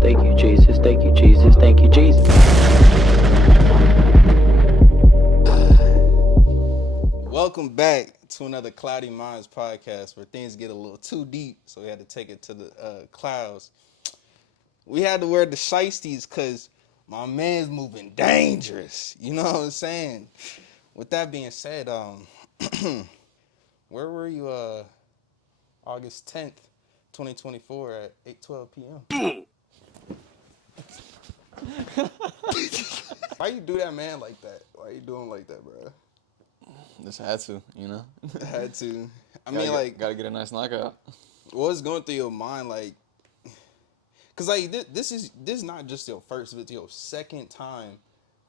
thank you, Jesus, thank you, Jesus, thank you, Jesus. Welcome back to another Cloudy Minds podcast where things get a little too deep, so we had to take it to the clouds. We had to wear the shiesties because my man's moving dangerous. You know what I'm saying? With that being said, where were you August 10th, 2024 at 8:12 p.m.? Why you do that man like that? Why you doing like that, bro? Just had to, you know. Had to. I gotta mean, like, gotta get a nice knockout. what was going through your mind, like, cause like this is not just your first, but your second time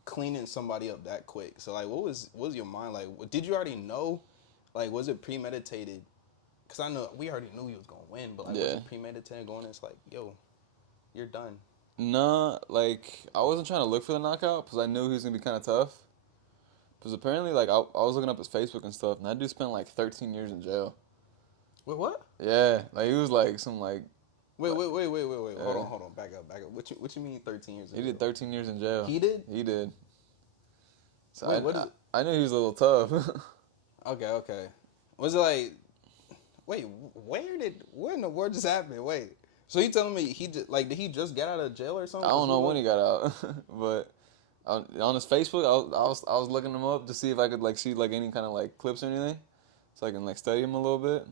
cleaning somebody up that quick. So like, what was your mind like? Did you already know? Like, was it premeditated? Cause I know we already knew he was gonna win, but like, was it premeditated going? It's like, yo, you're done. Nah, like I wasn't trying to look for the knockout because I knew he was gonna be kind of tough. Because apparently, like I was looking up his Facebook and stuff, and that dude spent like 13 years in jail. Wait, what? Yeah, like he was like some like. Wait. Hold on. Back up. What you mean 13 years in jail? He did 13 years in jail. He did? He did. So Wait, what is it? I knew he was a little tough. Okay. Was it like? Wait, where in the world just happened? Wait. So you telling me did he just get out of jail or something? I don't know when he got out, but on his Facebook, I was looking him up to see if I could like see like any kind of like clips or anything, so I can like study him a little bit.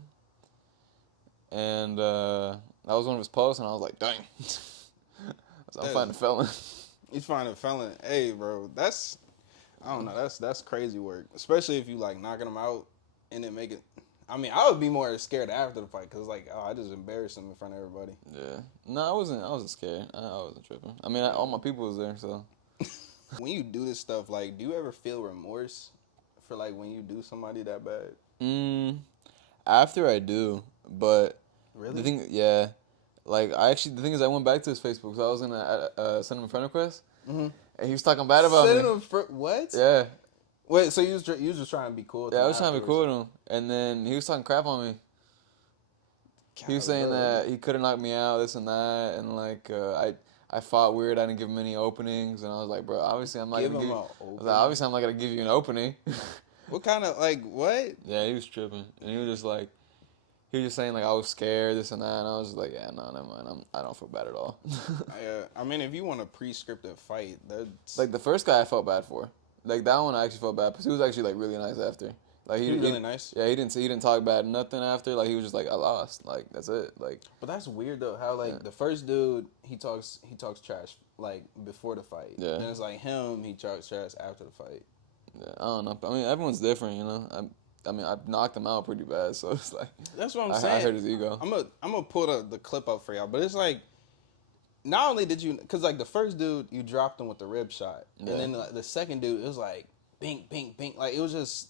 And that was one of his posts, and I was like, dang, I'm finding a felon. He's finding a felon. Hey, bro, I don't know, that's crazy work, especially if you like knocking him out and then make it. I mean, I would be more scared after the fight because like, oh, I just embarrassed him in front of everybody. Yeah, no, I wasn't scared. I wasn't tripping. I mean, all my people was there, so. When you do this stuff, like, do you ever feel remorse for like when you do somebody that bad? After I do, but Really? the thing, yeah, like the thing is, I went back to his Facebook, so I was gonna send him a friend request, and he was talking bad about me. What? Yeah. Wait, so you was just trying to be cool with him? Yeah, I was trying to be cool with him, and then he was talking crap on me. He was saying that he could have knocked me out, this and that, and like I fought weird. I didn't give him any openings, and I was like, bro, obviously I'm not gonna give you an opening. What kind of like what? Yeah, he was tripping, and he was just like, he was just saying like I was scared, this and that, and I was just like, yeah, no, never mind. I don't feel bad at all. I mean, if you want a pre-scripted fight, that's like the first guy I felt bad for. Like that one I actually felt bad because he was actually like really nice after. Like he was really nice. Yeah, he didn't talk bad nothing after. Like he was just like I lost. Like that's it. Like. But that's weird though. How like the first dude he talks trash like before the fight. Yeah. Then it's like him he talks trash after the fight. Yeah, I don't know. I mean everyone's different, you know. I mean I knocked him out pretty bad, so it's like. That's what I'm saying. I hurt his ego. I'm gonna pull the clip up for y'all, but it's like. Not only did you, because like the first dude you dropped him with the rib shot, and then the second dude it was like bink, bink, bink, like it was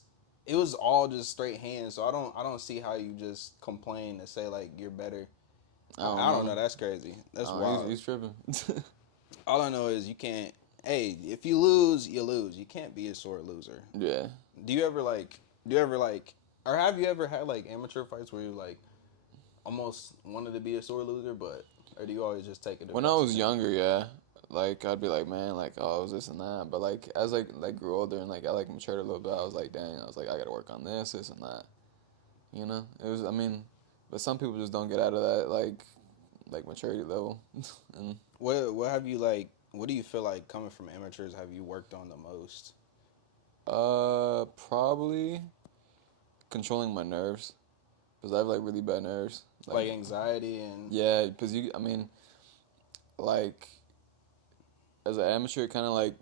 all just straight hands. So I don't see how you just complain and say like you're better. I don't know. That's crazy. That's wild. He's tripping. All I know is you can't. Hey, if you lose, you lose. You can't be a sore loser. Yeah. Do you ever like, or have you ever had like amateur fights where you like almost wanted to be a sore loser, but. Or do you always just take it? When I was younger, yeah, like I'd be like, man, like oh, I was this and that. But like as I like grew older and like I like matured a little bit, I was like, dang, I was like, I gotta work on this and that. You know, it was. I mean, but some people just don't get out of that like maturity level. And what have you like? What do you feel like coming from amateurs? Have you worked on the most? Probably controlling my nerves, because I have like really bad nerves. Like anxiety and... Yeah, because like, as an amateur, kind of like,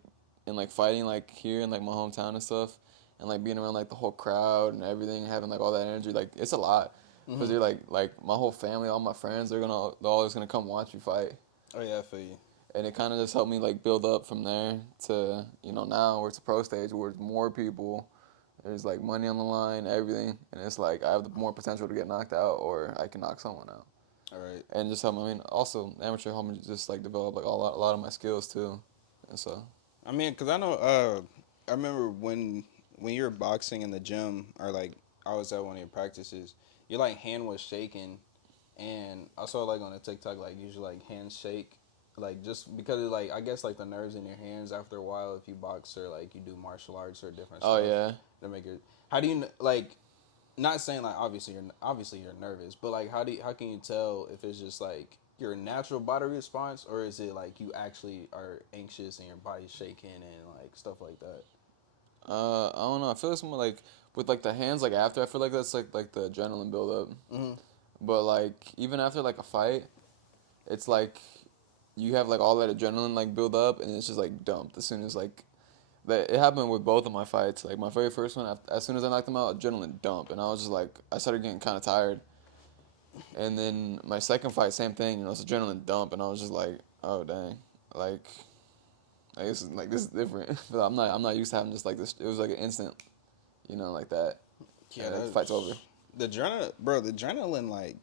in like fighting like here in like my hometown and stuff, and like being around like the whole crowd and everything, having like all that energy, like it's a lot. Because you're like my whole family, all my friends, they're always gonna come watch you fight. Oh yeah, I feel you. And it kind of just helped me like build up from there to, you know, now where it's a pro stage where it's more people. There's like money on the line, everything, and it's like I have the more potential to get knocked out, or I can knock someone out. All right. And just help. I mean, also amateur helped me just like develop like a lot of my skills too, and so. I mean, cause I know. I remember when you were boxing in the gym, or like I was at one of your practices. Your like hand was shaking, and I saw like on the TikTok like usually like hands shake, Like just because like I guess like the nerves in your hands after a while if you box or like you do martial arts or different Oh stuff. yeah. To make it. How do you like? Not saying like obviously you're nervous, but like how can you tell if it's just like your natural body response or is it like you actually are anxious and your body's shaking and like stuff like that? I don't know. I feel like something like with like the hands like after I feel like that's like the adrenaline buildup. Mm-hmm. But like even after like a fight, it's like you have like all that adrenaline like build up and it's just like dumped as soon as like that. It happened with both of my fights. Like my very first one, as soon as I knocked them out, adrenaline dump, and I was just like I started getting kind of tired. And then my second fight, same thing. You know, it's adrenaline dump, and I was just like, oh dang, like. This is different. But I'm not used to having just like this. It was like an instant, you know, like that. Yeah, And, like, the fight's over. The adrenaline, bro. The adrenaline, like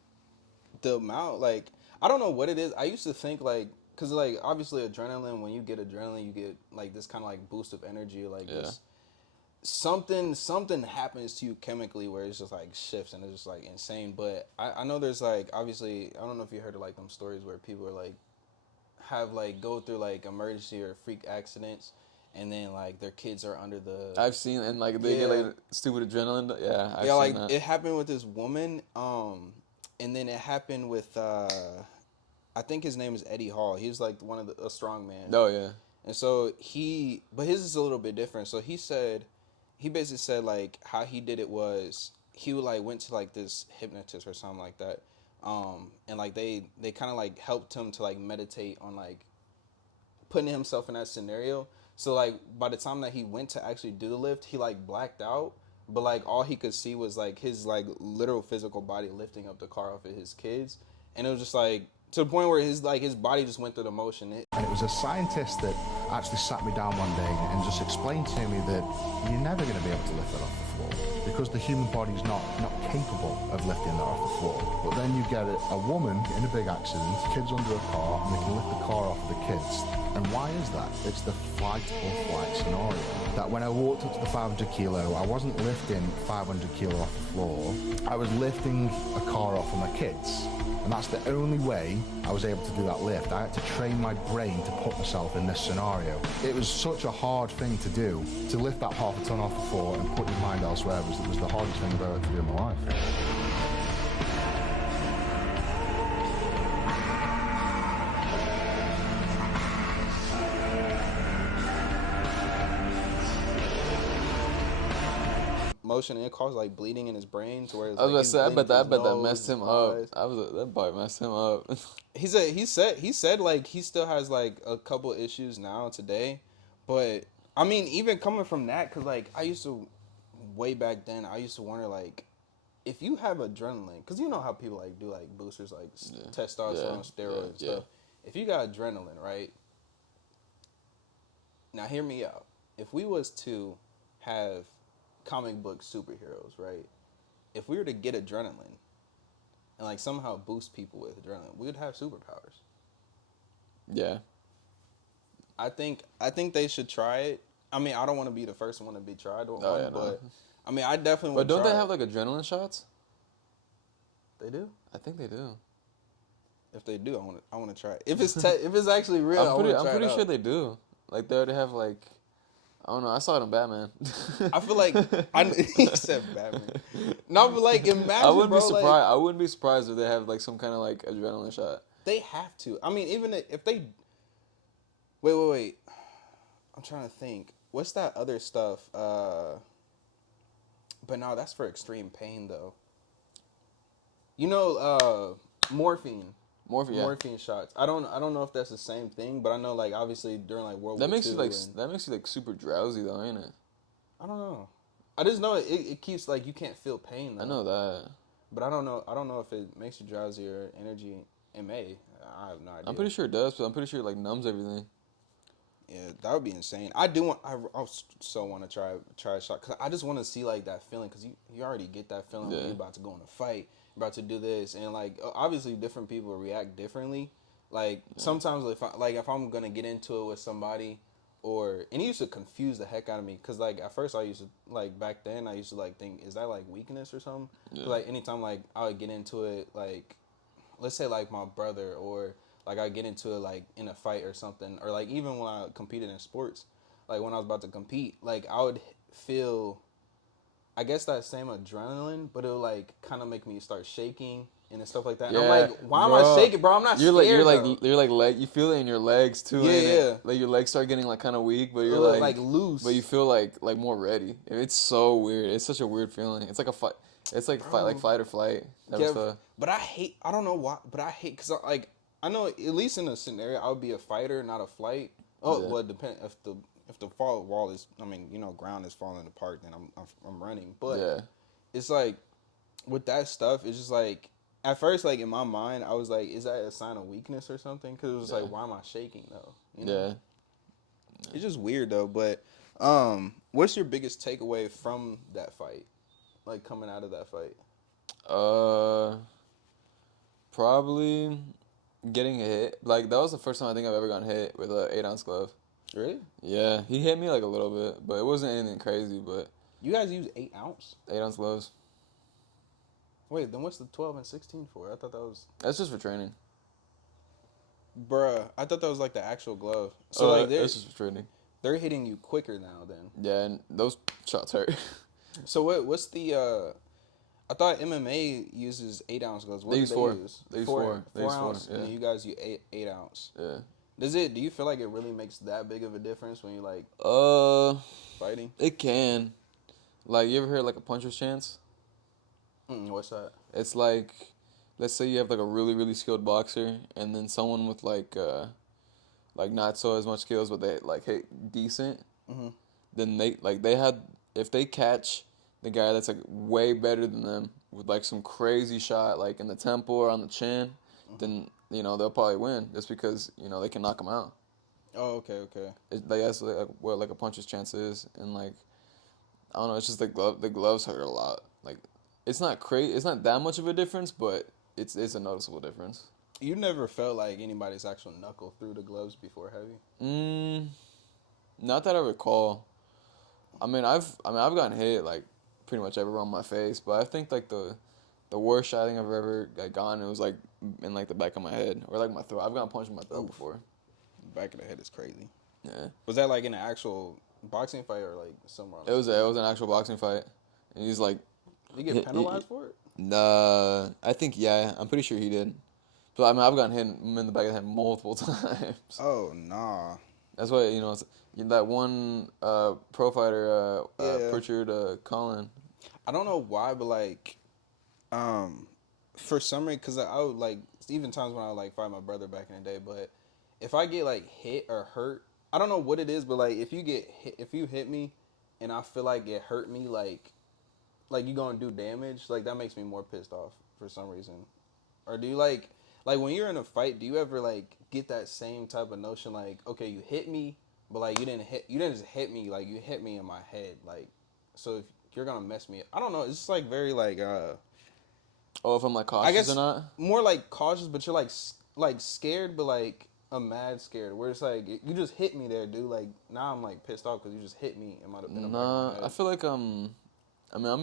the amount, like I don't know what it is. I used to think like, cause like obviously adrenaline. When you get adrenaline, you get like this kind of like boost of energy, like Yeah. this something happens to you chemically where it's just like shifts and it's just like insane. But I know there's like obviously I don't know if you heard of like them stories where people are like have like go through like emergency or freak accidents and then like their kids are under the I've seen and like they get like stupid adrenaline. Yeah, I've seen like that. it happened with this woman and then it happened with I think his name is Eddie Hall. He was like one of a strong man. Oh yeah. And so but his is a little bit different. So he basically said like how he did it was he would like went to like this hypnotist or something like that. And like they kind of like helped him to like meditate on like putting himself in that scenario. So like by the time that he went to actually do the lift, he like blacked out, but like all he could see was like his like literal physical body lifting up the car off of his kids, and it was just like to the point where his body just went through the motion. And it was a scientist that actually sat me down one day and just explained to me that you're never going to be able to lift that off the floor because the human body's not capable of lifting that off the floor. But then you get a woman in a big accident, kids under a car, and they can lift the car off of the kids. And why is that? It's the fight or flight scenario. That when I walked up to the 500 kilo, I wasn't lifting 500 kilo off the floor. I was lifting a car off of my kids. And that's the only way I was able to do that lift. I had to train my brain to put myself in this scenario. It was such a hard thing to do. To lift that half a ton off the floor and put your mind elsewhere was the hardest thing I've ever had to do in my life. Motion and it caused like bleeding in his brain to where it's, I was like, about to say, I bet that nose, messed him eyes. up. That part messed him up. He said like he still has like a couple issues now today, but I mean even coming from that, cause like I used to way back then I used to wonder like if you have adrenaline, cause you know how people like do like boosters like testosterone, steroids stuff. If you got adrenaline, right? Now hear me out. If we was to have comic book superheroes, right? If we were to get adrenaline and like somehow boost people with adrenaline, we would have superpowers. Yeah. I think they should try it. I mean, I don't want to be the first one to be tried on Oh, yeah, but no. I mean, I definitely But would don't they try have it. like adrenaline shots? They do? I think they do. If they do, I want to try it. If it's actually real, I'm pretty sure they do. Like they already have like, I don't know. I saw it in Batman. I feel like he said Batman. No, but like imagine, I wouldn't bro, be surprised. like, I wouldn't be surprised if they have like some kind of like adrenaline shot. they have to. I mean, even if they wait. I'm trying to think. What's that other stuff? But no, that's for extreme pain though. You know, morphine. Morphine, yeah. Morphine shots. I don't know if that's the same thing, but I know like obviously during like World That War makes II you like and- that makes you like super drowsy though, ain't it? I don't know. I just know it keeps like you can't feel pain though. I know that. But I don't know if it makes you drowsy or energy. It may. I have no idea. I'm pretty sure it does, but I'm pretty sure it like numbs everything. Yeah, that would be insane. I do want. I so want to try a shot because I just want to see like that feeling because you already get that feeling when Yeah. you're about to go in a fight, about to do this, and like obviously different people react differently. Like sometimes if I'm gonna get into it with somebody, and it used to confuse the heck out of me because like at first I used to like back then I used to like think is that like weakness or something? Yeah. Like anytime like I would get into it like let's say like my brother or like I get into it like in a fight or something, or like even when I competed in sports, like when I was about to compete, like I would feel, I guess that same adrenaline, but it would like kind of make me start shaking and stuff like that. And I'm like, why am I shaking, bro? I'm not scared. You're like leg. You feel it in your legs too. Yeah, ain't yeah. it? Like your legs start getting like kind of weak, but you're like loose. But you feel like more ready. It's so weird. It's such a weird feeling. It's like a fight. It's like fight or flight type of stuff. But I don't know why, but I hate, because like, I know at least in a scenario, I would be a fighter, not a flight. Oh, well, it depends. If the wall is, I mean, ground is falling apart, then I'm running. But it's like, with that stuff, it's just like, at first, like, in my mind, I was like, is that a sign of weakness or something? Because it was like, why am I shaking, though? Yeah. It's just weird, though. But what's your biggest takeaway from that fight? Like, coming out of that fight? Probably getting hit. Like, that was the first time I think I've ever gotten hit with an 8-ounce glove. Really? Yeah. He hit me, like, a little bit, but it wasn't anything crazy, but... You guys use 8-ounce? 8-ounce gloves. Wait, then what's the 12 and 16 for? I thought that was... That's just for training. Bruh, I thought that was like the actual glove. So like that's just for training. They're hitting you quicker now then. Yeah, and those shots hurt. So what's the I thought MMA uses 8-ounce gloves. What They do use they 4. use? They use 4 4 ounce, yeah. and you guys use 8-ounce. Yeah. Do you feel like it really makes that big of a difference when you like fighting? It can. Like, you ever heard like a puncher's chance? What's that? It's like, let's say you have like a really, really skilled boxer, and then someone with like not so as much skills, but they like hit decent. Mm-hmm. Then if they catch the guy that's like way better than them with like some crazy shot like in the temple or on the chin, then they'll probably win just because they can knock him out. Oh, okay. That's like what like a puncher's chance is, and like I don't know, it's just the gloves hurt a lot. Like it's not that much of a difference, but it's a noticeable difference. You never felt like anybody's actual knuckle through the gloves before, have you? Not that I recall. I've gotten hit like pretty much everywhere on my face, but I think like the worst shot I think I've ever gotten, it was like in like the back of my head or like my throat. I've gotten punched in my throat before. Back of the head is crazy. Yeah. Was that like in an actual boxing fight or like somewhere else? It was an actual boxing fight, and he's like. Did he get penalized for it? Nah, I think I'm pretty sure he did. But I've gotten hit in the back of the head multiple times. Oh nah. That's why it's, that one pro fighter Pritchard Collin. I don't know why, but like, for some reason, because I would like even times when I would like fight my brother back in the day, but if I get like hit or hurt, I don't know what it is, but like if you hit me, and I feel like it hurt me, like you gonna do damage, like that makes me more pissed off for some reason. Or do you like when you're in a fight, do you ever like get that same type of notion, like, okay, you hit me, but like you didn't just hit me, like you hit me in my head, like, so if you're gonna mess me up, I don't know, it's just like very like if I'm like cautious I guess or not? More like cautious, but you're like scared, but like a mad scared, where it's like you just hit me there, dude, like now I'm like pissed off because you just hit me in my Nah, I feel like I'm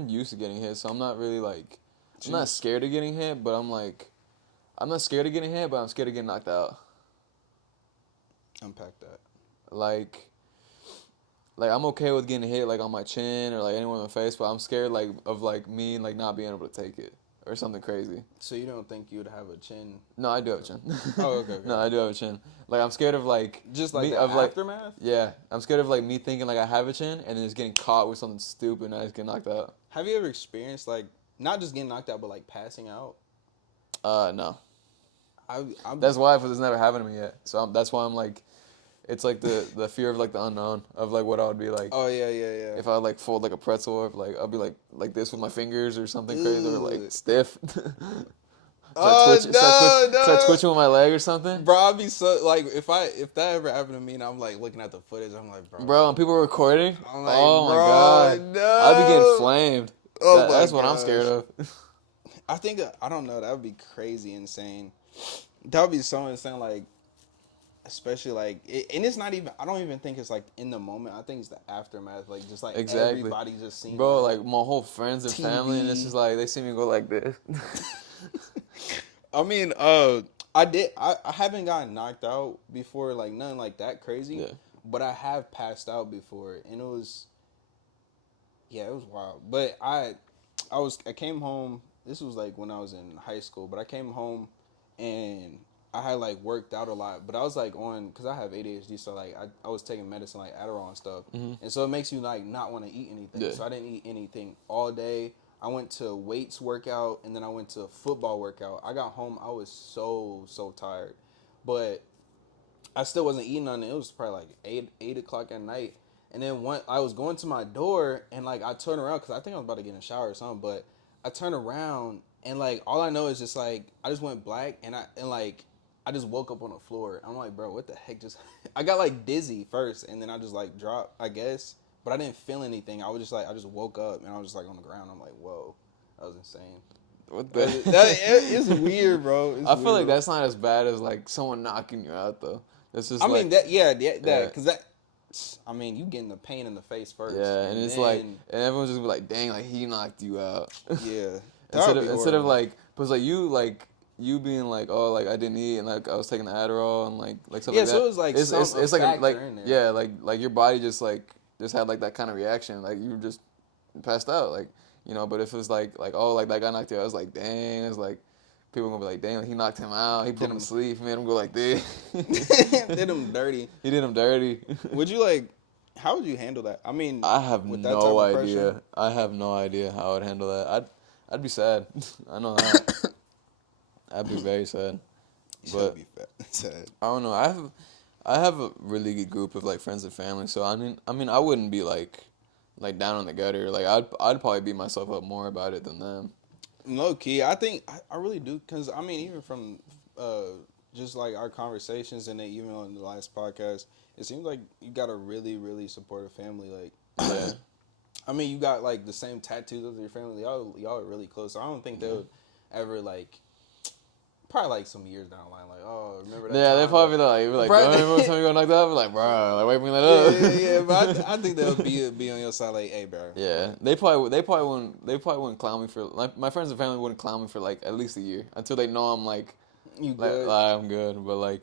used to getting hit, so I'm not really like I'm not scared of getting hit, but I'm not scared of getting hit, but I'm scared of getting knocked out. Unpack that. Like I'm okay with getting hit like on my chin or like anywhere in my face, but I'm scared like of like me like not being able to take it or something crazy. So you don't think you would have a chin? No, I do have a chin. Oh, okay. No, I do have a chin. Like I'm scared of like just like me, the of, aftermath. Like, yeah, I'm scared of like me thinking like I have a chin and then just getting caught with something stupid and I just get knocked out. Have you ever experienced like not just getting knocked out, but like passing out? No. I'm That's why it's never happened to me yet. So that's why I'm like, it's like the fear of like the unknown of like what I would be like. Oh yeah. If I like fold like a pretzel, or if like I'll be like this with my fingers or something crazy, or like stiff. Start twitching with my leg or something. Bro, I'd be so like if that ever happened to me and I'm like looking at the footage, I'm like, bro. And people were recording. I'm like, oh my bro, god, no. I'd be getting flamed. Oh That's what I'm scared of. I think I don't know. That would be crazy insane. That would be so insane. Like, especially like, and it's not even. I don't even think it's like in the moment. I think it's the aftermath. Like just like everybody just seeing. Bro, like my whole friends and family, and it's just like they see me go like this. I mean, I did. I haven't gotten knocked out before, like nothing like that crazy. Yeah. But I have passed out before, and it was, yeah, it was wild. But I came home. This was like when I was in high school. But I came home, and I had like worked out a lot. But I was like on, because I have ADHD, so like I was taking medicine like Adderall and stuff, and so it makes you like not want to eat anything. Yeah. So I didn't eat anything all day. I went to weights workout, and then I went to football workout. I got home, I was so tired, but I still wasn't eating nothing. It was probably like 8 o'clock at night. And then I was going to my door, and like I turned around because I think I was about to get in the shower or something. But I turned around, and like all I know is just like I just went black, and like I just woke up on the floor. I'm like, bro, what the heck? Just I got like dizzy first, and then I just like dropped, I guess. But I didn't feel anything. I was just like I just woke up, and I was just like on the ground. I'm like, whoa, that was insane. What the? It's weird, bro. I feel like that's not as bad as like someone knocking you out though. It's just. I like, mean that, yeah, Yeah. because that. I mean, you getting the pain in the face first. Yeah, and it's then, like, and everyone's just be like, "Dang, like he knocked you out." yeah. instead of like you being like, "Oh, like I didn't eat," and like I was taking the Adderall and like stuff Yeah, like that. so it was like it's like factor in there. yeah, like your body just had like that kind of reaction, like you just passed out, like But if it's like oh, like that guy knocked you out, I was like, dang, it's like. People gonna be like, damn, he knocked him out. He put him to sleep. He made him go like this. Did him dirty. He did him dirty. Would you like? How would you handle that? I mean, I have with that no type of idea. pressure? I have no idea how I'd handle that. I'd be sad. I know that. I'd be very sad. But be sad. I don't know. I have a really good group of like friends and family. So I mean, I wouldn't be like down in the gutter. Like I'd probably beat myself up more about it than them. Low key, I think I really do, because I mean, even from just like our conversations, and then even on the last podcast, it seems like you got a really, really supportive family. Like, Yeah. I mean, you got like the same tattoos as your family. Y'all are really close. So I don't think they would ever like. Probably like some years down the line, like, oh, remember that? Yeah, time? they'd probably be like, Right. remember time you got knocked out? Be like, bro, like, why bring that up? Yeah. But I think they'll be on your side, like, hey, bro. Yeah, they probably wouldn't clown me for like my friends and family wouldn't clown me for like at least a year until they know I'm like You good? I'm good, but like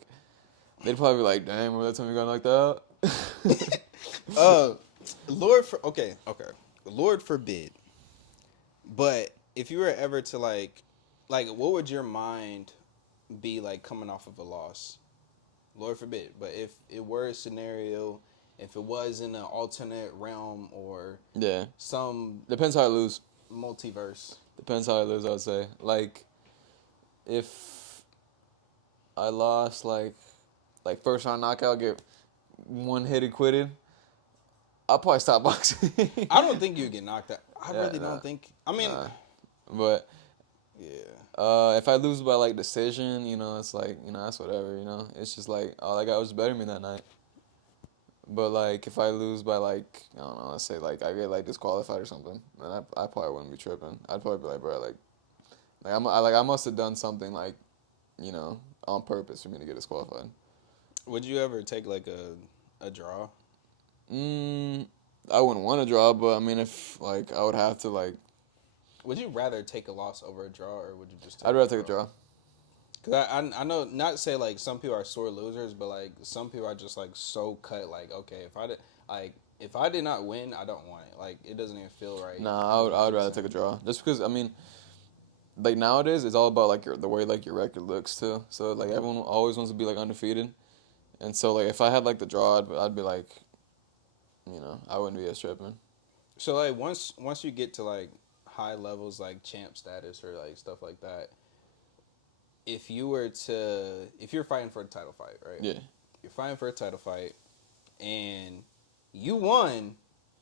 they'd probably be like, damn, remember that time you got knocked out? Lord forbid. But if you were ever to like what would your mind be like coming off of a loss? Lord forbid. But if it were a scenario, if it was in an alternate realm or Yeah, some depends how I lose. multiverse. Depends how I lose. I would say like if I lost like first round knockout, get one hit and quitted. I'll probably stop boxing. I don't think you'd get knocked out. I Yeah, really nah. don't think. I mean, But yeah. if I lose by like decision, it's like that's whatever. It's just like that guy was better than me that night. But like if I lose by like I don't know, let's say like I get like disqualified or something, then I probably wouldn't be tripping. I'd probably be like, bro, I must have done something like, on purpose for me to get disqualified. Would you ever take like a draw? I wouldn't want to draw, but I mean if like I would have to like. Would you rather take a loss over a draw, or would you just? I'd rather take a draw. Cause I know, not to say like some people are sore losers, but like some people are just like so cut. Like, okay, if I did not win, I don't want it. Like it doesn't even feel right. Nah, I would rather take a draw, just because I mean, like nowadays it's all about like the way like your record looks too. So like everyone always wants to be like undefeated, and so like if I had like the draw, I'd be like, I wouldn't be as tripping. So like once you get to like high levels like champ status or like stuff like that, if you're fighting for a title fight, right? Yeah. You're fighting for a title fight, and you won,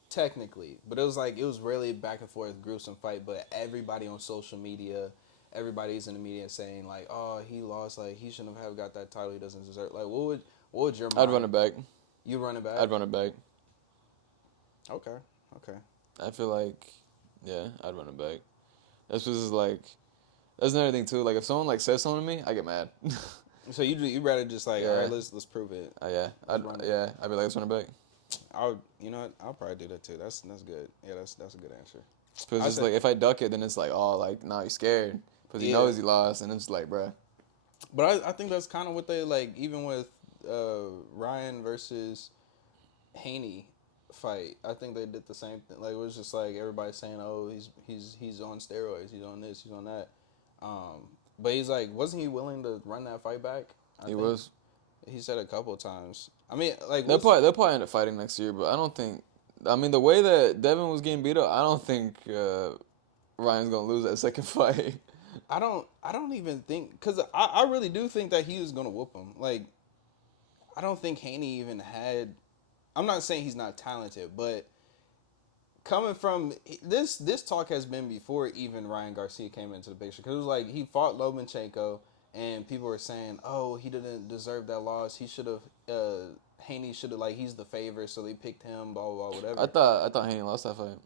technically, but it was really back and forth, gruesome fight. But everybody on social media, everybody's in the media saying like, oh, he lost, like he shouldn't have got that title, he doesn't deserve. Like, what would your mind? I'd run it back. You run it back? I'd run it back. Okay. I feel like, yeah, I'd run it back. That's just like, that's another thing too. Like if someone like says something to me, I get mad. So you rather just like, Yeah. all right, let's prove it. Yeah, I'd be like, let's run it back. I'll probably do that too. That's good. Yeah, that's a good answer. Because it's like if I duck it, then it's like, oh, like now he's scared because he knows he lost, and it's like, bruh. But I think that's kind of what they like. Even with Ryan versus Haney fight, I think they did the same thing. Like it was just like everybody saying, "Oh, he's on steroids. He's on this. He's on that." But he's like, wasn't he willing to run that fight back? He was. He said a couple of times. I mean, like They'll probably end up fighting next year, but I don't think. I mean, the way that Devin was getting beat up, I don't think Ryan's gonna lose that second fight. I don't even think because I really do think that he was gonna whoop him. Like, I don't think Haney even had. I'm not saying he's not talented, but coming from this talk has been before even Ryan Garcia came into the picture because it was like he fought Lomachenko and people were saying, oh, he didn't deserve that loss. He should have. Haney should have he's the favorite, so they picked him. Blah blah blah. Whatever. I thought Haney lost that fight.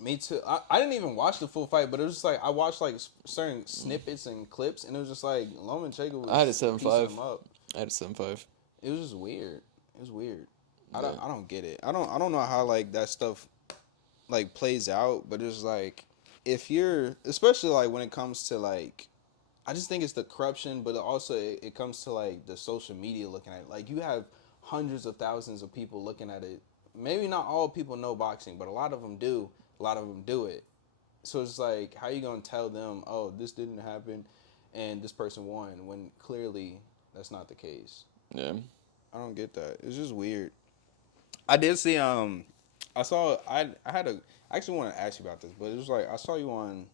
Me too. I didn't even watch the full fight, but it was just like I watched like certain snippets and clips, and it was just like Lomachenko was. I had it 7-5. Him up. I had it 7-5. It was just weird. It was weird. I don't get it. I don't know how like that stuff like plays out, but it's like if you're especially like when it comes to like I just think it's the corruption, but also it comes to like the social media looking at it. Like you have hundreds of thousands of people looking at it. Maybe not all people know boxing, but a lot of them do. A lot of them do it. So it's like, how you going to tell them, oh, this didn't happen and this person won when clearly that's not the case? Yeah. I don't get that. It's just weird. I did see, I actually want to ask you about this, but it was like, I saw you on,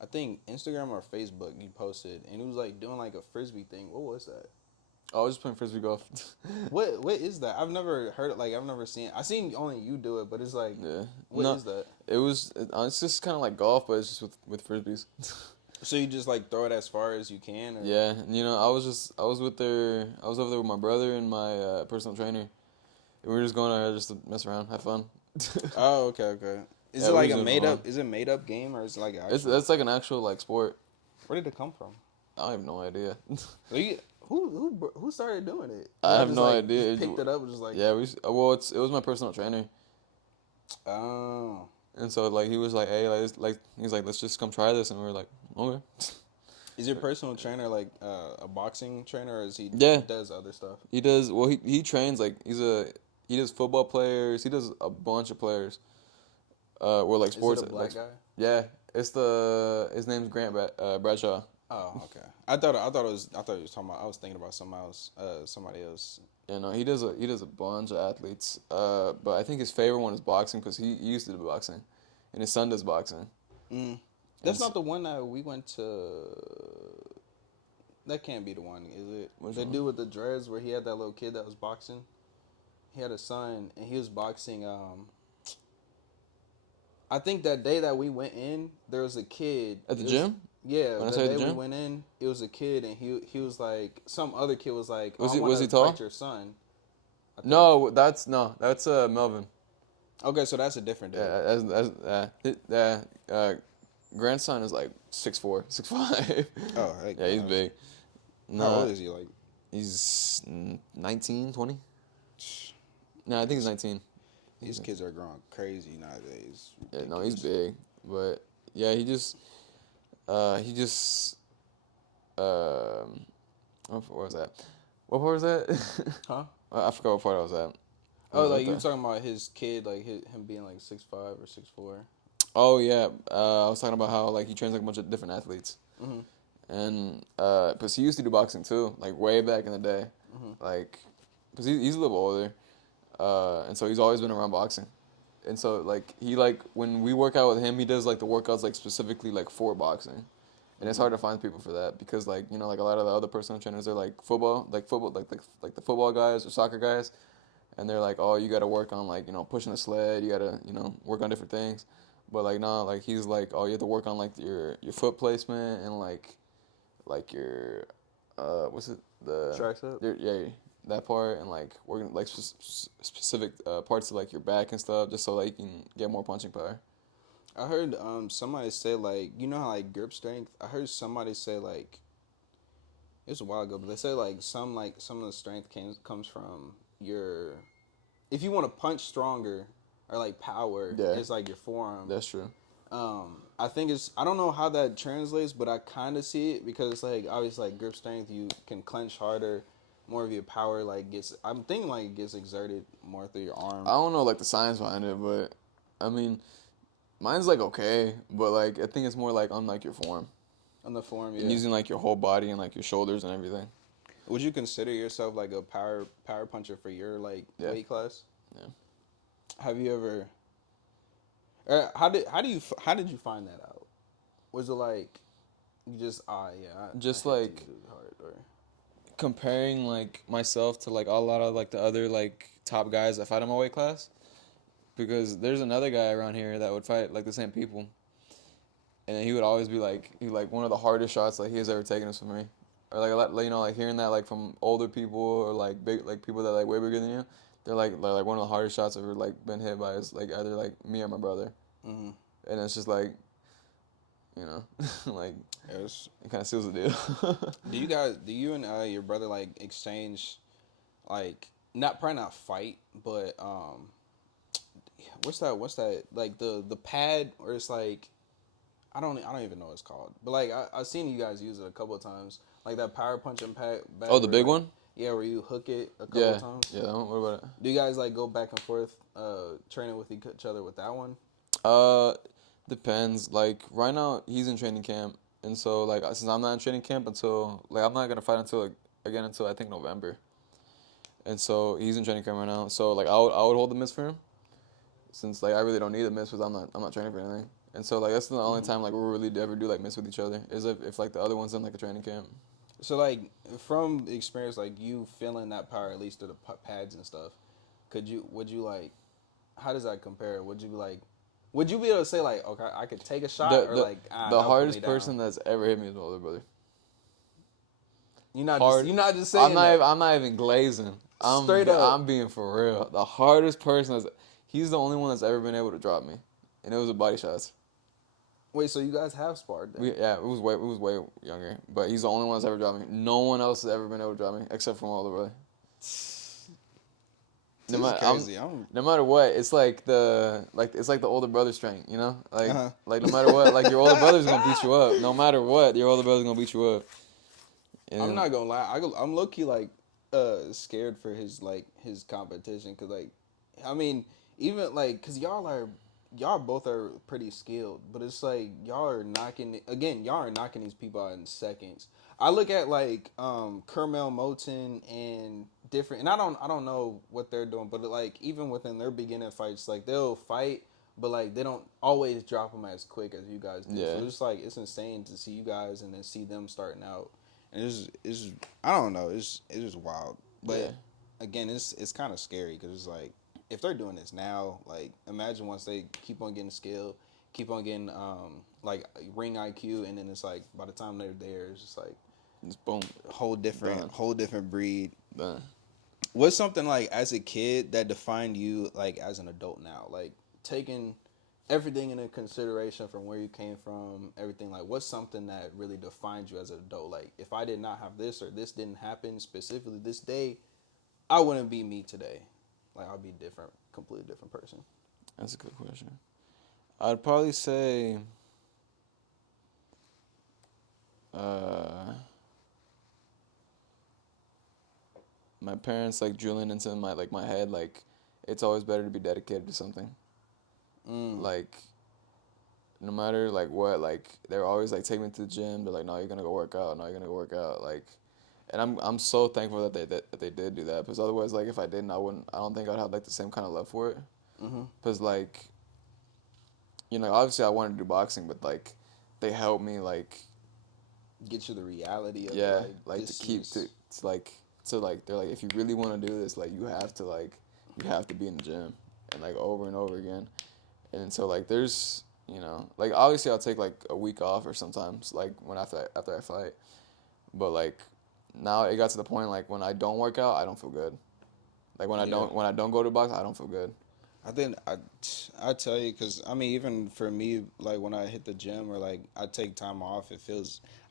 I think, Instagram or Facebook, you posted, and it was like doing like a Frisbee thing. What was that? Oh, I was just playing Frisbee golf. What is that? I've never heard it. Like I've never seen it. I seen only you do it, but it's like, Yeah. what is that? It's just kind of like golf, but it's just with Frisbees. So you just like throw it as far as you can? Or? Yeah, you know, I was over there with my brother and my personal trainer. And we were just going out there just to mess around, have fun. Oh, okay. Is it like a made up? Is it made up game or is it like actual? It's like an actual like sport. Where did it come from? I have no idea. Who started doing it? I have no idea. Just picked it up and just like yeah, it was my personal trainer. Oh. And so like he was like, hey, he's like, let's just come try this, and we were like, okay. Is your personal trainer like a boxing trainer, or is he does other stuff? He does. Well, he trains like he does football players. He does a bunch of players. Or like sports. Is it a black guy? Yeah, his name's Grant Bradshaw. Oh, okay. I thought he was talking about. I was thinking about somebody else. Yeah, no, he does a bunch of athletes. But I think his favorite one is boxing because he used to do boxing, and his son does boxing. That's not the one that we went to. That can't be the one, is it? The dude with the dreads where he had that little kid that was boxing. He had a son and he was boxing. I think that day that we went in, there was a kid At the gym? Yeah, When I the say day the we gym? went in, it was a kid, and he was like, some other kid was like, Was I he wanna tall? fight your son. No, that's Melvin. Okay, so that's a different dude. Grandson is like 6'4", 6'5". Oh, hey, Yeah, he's gosh. big. How old is he? Like, He's 19, 20? No, I think he's 19. these kids are growing crazy nowadays. Yeah, no, he's big. But yeah, what was that? What part was that? Huh? I forgot what part I was at. Oh, like you were talking about his kid, like him being like 6'5" or 6'4". Oh yeah, I was talking about how like he trains like a bunch of different athletes, and because he used to do boxing too, like way back in the day, like because he's a little older, and so he's always been around boxing, and so like when we work out with him, he does like the workouts like specifically like for boxing, and it's hard to find people for that because like you know like a lot of the other personal trainers are like football like the football guys or soccer guys, and they're like, oh, you got to work on like pushing a sled, you got to work on different things. But like nah, like he's like, oh, you have to work on like your foot placement and like your what's it the Tricep? yeah, that part, and like working like specific parts of like your back and stuff, just so that you can get more punching power. I heard somebody say like, you know how like grip strength. I heard somebody say like, it was a while ago, but they say like some of the strength comes from your, if you want to punch stronger or like power, Yeah. it's like your forearm. That's true. I think I don't know how that translates, but I kind of see it because it's like obviously like grip strength, you can clench harder, more of your power like gets. I'm thinking like it gets exerted more through your arm. I don't know like the science behind it, but I mean, mine's like okay, but like I think it's more like on like your form On the form, yeah. and using like your whole body and like your shoulders and everything. Would you consider yourself like a power puncher for your like Yeah. weight class? Yeah. Have you ever? How did you find that out? Was it like you just Just I hit like too hard or comparing like myself to like a lot of like the other like top guys that fight in my weight class, because there's another guy around here that would fight like the same people, and then he would always be like one of the hardest shots like he has ever taken is from me, or like a lot, you know, like hearing that like from older people or like big like people that like way bigger than you, they're like one of the hardest shots I've ever like been hit by is like either like me or my brother, mm-hmm. and it's just like, you know, like Yes. it kind of seals the deal. Do you and your brother like exchange, like probably not fight, but what's that like the pad or it's like I don't even know what it's called, but like I've seen you guys use it a couple of times, like that power punching pad. Oh, the big like, one. Yeah, where you hook it a couple Yeah, of times. yeah. That one, what about it? Do you guys like go back and forth, training with each other with that one? Depends. Like right now, he's in training camp, and so like since I'm not in training camp until like I'm not gonna fight until like, again until I think November, and so he's in training camp right now. So like I would hold the mitts for him, since like I really don't need the mitts because I'm not training for anything. And so like that's the only time like we really ever do like mitts with each other is if like the other one's in like a training camp. So like from experience, like you feeling that power at least to the pads and stuff, would you like, how does that compare? Would you be able to say like, okay, I could take a shot The hardest person that's ever hit me is my older brother. You're not just saying I'm not even glazing. Straight up. I'm being for real. The hardest person he's the only one that's ever been able to drop me, and it was with body shots. Wait, so you guys have sparred then? It was way younger, but he's the only one that's ever dropped me. No one else has ever been able to drop me except for my older brother. This is crazy. No matter what, it's like the older brother strength, you know? Like no matter what, like your older brother's gonna beat you up. No matter what, your older brother's gonna beat you up. And I'm not gonna lie. I'm low key like scared for his competition because like I mean even like because y'all both are pretty skilled, but it's like y'all are knocking these people out in seconds. I look at like Kermel Moton and different, and I don't know what they're doing, but like even within their beginning fights, like they'll fight, but like they don't always drop them as quick as you guys do. Yeah. So it's like it's insane to see you guys and then see them starting out, and it's I don't know, it's just wild, but yeah. again it's kind of scary because it's like if they're doing this now, like imagine once they keep on getting skill, keep on getting like ring IQ, and then it's like by the time they're there, it's just like Just boom. whole different breed. Done. What's something like as a kid that defined you like as an adult now? Like taking everything into consideration from where you came from, everything, like what's something that really defined you as an adult? Like if I did not have this or this didn't happen specifically this day, I wouldn't be me today. Like I'd be completely different person. That's a good question. I'd probably say my parents like drilling into my head like it's always better to be dedicated to something. Like no matter like what, like they're always like taking me to the gym. They're like, no, you're gonna go work out. No, you're gonna go work out. Like, and I'm so thankful that they did do that, because otherwise, like if I didn't, I don't think I'd have like the same kind of love for it. Because like, you know, obviously I wanted to do boxing, but like they helped me like get you the reality of like to keep to like they're like, if you really want to do this, like you have to be in the gym and like over and over again. And so like there's, you know, like obviously I'll take like a week off or sometimes like when after I fight, but like now it got to the point like when I don't work out, I don't feel good. Like when I don't go to box, I don't feel good. I think I tell you, because I mean even for me, like when I hit the gym or like I take time off, I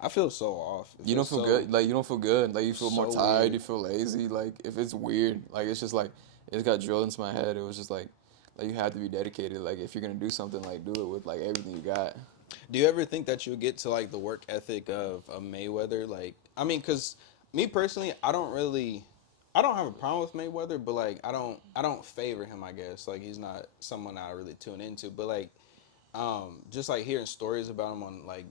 feel so off. You don't feel good. Like you don't feel good. Like you feel more so tired. weird. You feel lazy. Like if it's weird, like it's just like it got drilled into my head. It was just like like you have to be dedicated. Like if you're gonna do something, like do it with like everything you got. Do you ever think that you'll get to like the work ethic of a Mayweather? Like, I mean, cause me personally, I don't have a problem with Mayweather, but like, I don't favor him. I guess like he's not someone I really tune into. But like, just like hearing stories about him on like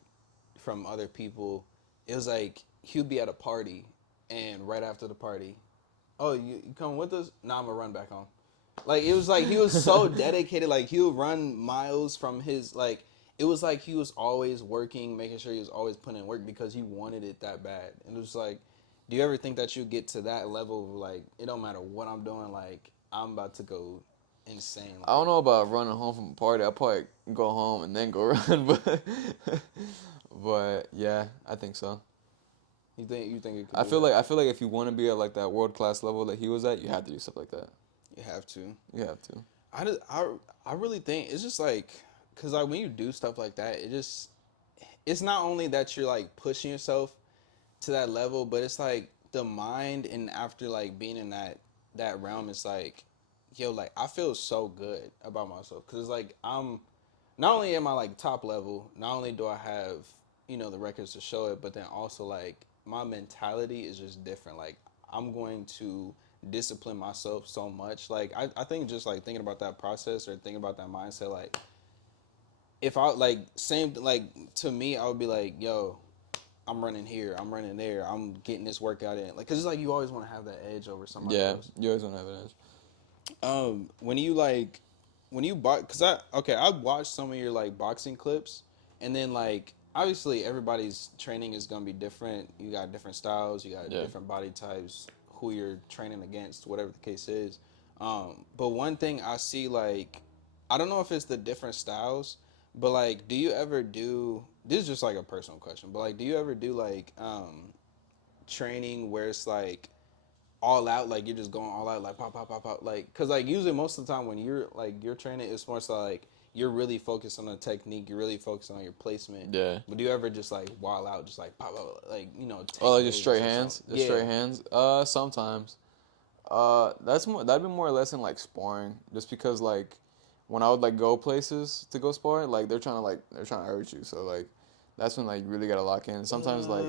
from other people, it was like he'd be at a party, and right after the party, oh, you come with us? Nah, I'm gonna run back home. Like it was like he was so dedicated. Like he would run miles from his like. It was like he was always working, making sure he was always putting in work because he wanted it that bad. And it was like, do you ever think that you get to that level of like it don't matter what I'm doing, like I'm about to go insane. Like, I don't know about running home from a party. I'll probably go home and then go run, but yeah, I think so. you think it could? I feel like if you want to be at like that world class level that he was at, you have to do stuff like that. you have to. You have to. I really think it's just like because like when you do stuff like that, it's not only that you're like pushing yourself to that level, but it's like the mind and after like being in that realm, it's like, yo, like I feel so good about myself because it's like I'm not only am I like top level, not only do I have the records to show it, but then also like my mentality is just different. Like I'm going to discipline myself so much. Like I think just like thinking about that process or thinking about that mindset, like if I like same like to me, I would be like, yo, I'm running here, I'm running there, I'm getting this workout in. Like, cause it's like you always want to have that edge over somebody Yeah, else. you always want to have an edge. When you box, cause I watched some of your like boxing clips, and then like obviously everybody's training is gonna be different. You got different styles, you got different body types, who you're training against, whatever the case is. But one thing I see like, I don't know if it's the different styles, but like, do you ever do? This is just like a personal question, but like, do you ever do like training where it's like all out, like you're just going all out, like pop, pop, pop, pop, like, cause like usually most of the time when you're training, it's more so like you're really focused on the technique, you're really focused on your placement. Yeah. But do you ever just like wild out, just like pop, pop, like take Oh, like just waves straight or hands. something? Just straight hands. Sometimes. That'd be more or less in like sparring, just because like when I would like go places to go spar, like they're trying to hurt you, so like that's when like you really gotta lock in. Sometimes like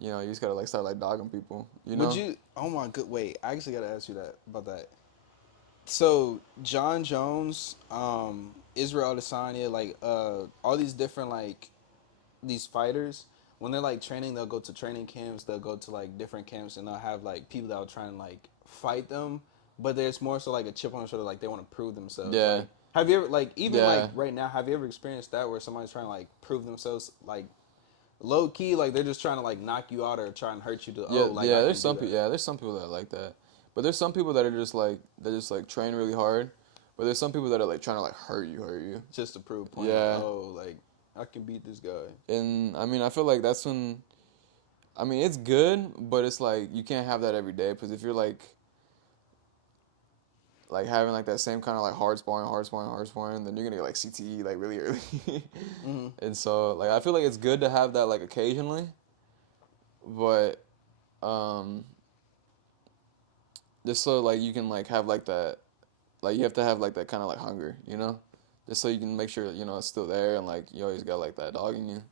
you just gotta like start like dogging people. You know. Would you? Oh my good. Wait, I actually gotta ask you that about that. So John Jones, Israel Adesanya, like all these different like these fighters, when they're like training, they'll go to training camps, they'll go to like different camps, and they'll have like people that will try and like fight them, but there's more so like a chip on their shoulder, like they want to prove themselves. Yeah. Like, have you ever like even like Yeah. right now, have you ever experienced that where somebody's trying to like prove themselves like low key, like they're just trying to like knock you out or try and hurt you to Yeah, like yeah. I There's can some do people. that. Yeah, there's some people that are like that, but there's some people that are just like train really hard, but there's some people that are like trying to like hurt you. Just to prove a point. Yeah. Like, oh, like I can beat this guy. And I mean, I feel like that's when, I mean, it's good, but it's like you can't have that every day, because if you're like having like that same kind of like hard sparring, then you're gonna get like CTE like really early. And so like I feel like it's good to have that like occasionally, but just so like you can like have like that, like you have to have like that kind of like hunger, just so you can make sure it's still there, and like you always got like that dog in you.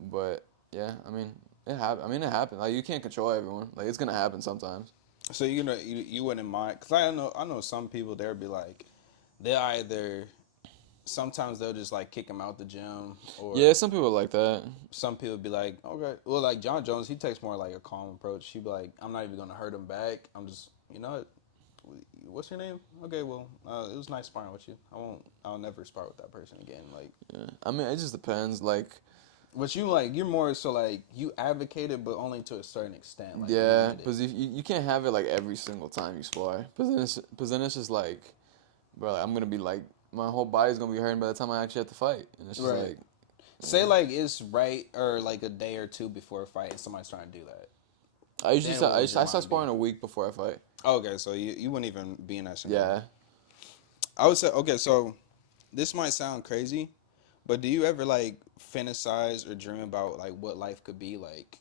But yeah, I mean it happened. Like you can't control everyone. Like it's gonna happen sometimes. So you wouldn't mind, cause I know some people they'll be like, they either sometimes they'll just like kick him out the gym, or Yeah, some people are like that. some people be like, okay, well like John Jones, he takes more like a calm approach. He'd be like, I'm not even gonna hurt him back. I'm just what's your name? Okay, well it was nice sparring with you. I'll never spar with that person again. Like Yeah, I mean it just depends. Like but you're more so like you advocated, but only to a certain extent. Like, yeah, because you can't have it like every single time you spar. Because then it's just like, bro, like, I'm gonna be like my whole body's gonna be hurting by the time I actually have to fight, and it's just Right. like. Say like it's right or like a day or two before a fight, and somebody's trying to do that. I usually Then what would your I start mind sparring be? a week before I fight. Okay, so you wouldn't even be in that scenario. Yeah. I would say okay. So this might sound crazy, but do you ever like fantasize or dream about like what life could be like?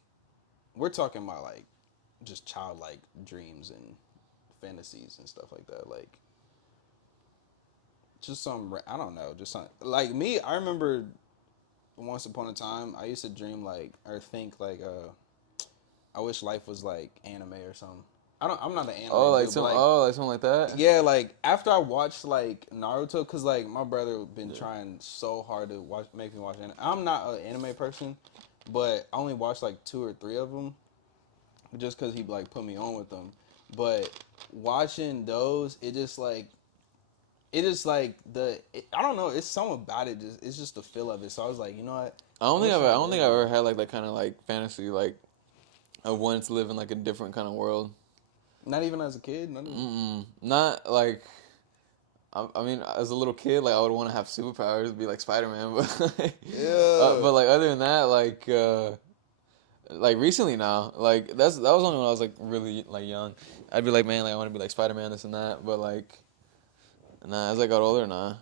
We're talking about like just childlike dreams and fantasies and stuff like that. Like just I don't know, just some like me. I remember once upon a time I used to dream like or think like I wish life was like anime or something. I'm not an Oh, anime dude, but like like something like that. yeah, like after I watched like Naruto, cause like my brother been trying so hard to make me watch anime. I'm not an anime person, but I only watched like 2 or 3 of them, just cause he like put me on with them. But watching those, I don't know, it's something about it. Just it's just the feel of it. So I was like, you know what? I don't think I've ever had like that kind of like fantasy like I wanted to live in like a different kind of world. Not even as a kid. Not like. I mean, as a little kid, like I would want to have superpowers, be like Spider-Man, but Yeah. but like other than that, like recently now, like that was only when I was like really like young. I'd be like, man, like I want to be like Spider-Man, this and that, but like, nah, as I got older, nah,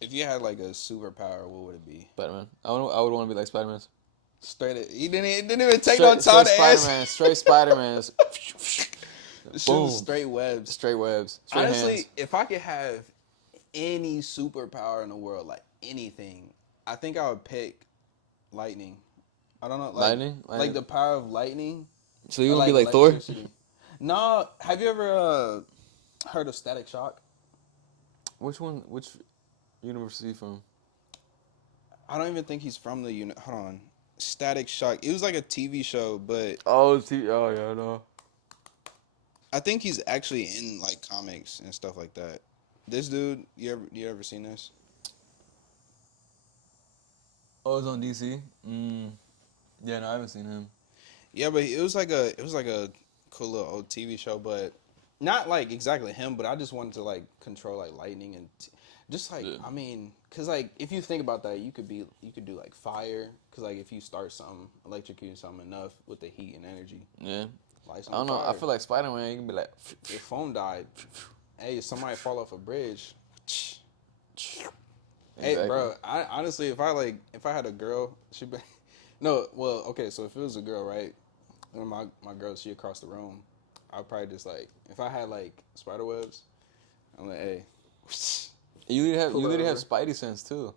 If you had like a superpower, what would it be? Spider-Man. I would want to be like Spider-Man. Straight. He didn't even take no time to Spider-Man, straight Spider-Man, Shooting boom, straight webs. straight webs, straight Honestly, hands. if I could have any superpower in the world, like anything, I think I would pick lightning. I don't know, Lightning? like the power of lightning. So you Or want to be like Thor? electricity. No, have you ever heard of Static Shock? Which one? Which universe is he from? I don't even think he's from the unit. Hold on, Static Shock. It was like a TV show, but Oh, oh yeah, I know. I think he's actually in like comics and stuff like that. This dude, you ever seen this? Oh, it's on DC. Yeah, no, I haven't seen him. Yeah, but it was like a cool little old TV show, but not like exactly him. But I just wanted to like control like lightning and just like Yeah. I mean, cause like if you think about that, you could do like fire, cause like if you start something, electrocuting something enough with the heat and energy, Yeah. lights I on don't know. fire. I feel like Spider-Man, you can be like, Your phone died. Hey, if somebody fall off a bridge. Hey, Exactly. bro. I honestly, if I had a girl, she'd be. No, well, okay. So if it was a girl, right? When my girl, she across the room, I'd probably just like, if I had like spider webs, I'm like, hey, You Pull literally have over. Spidey sense too.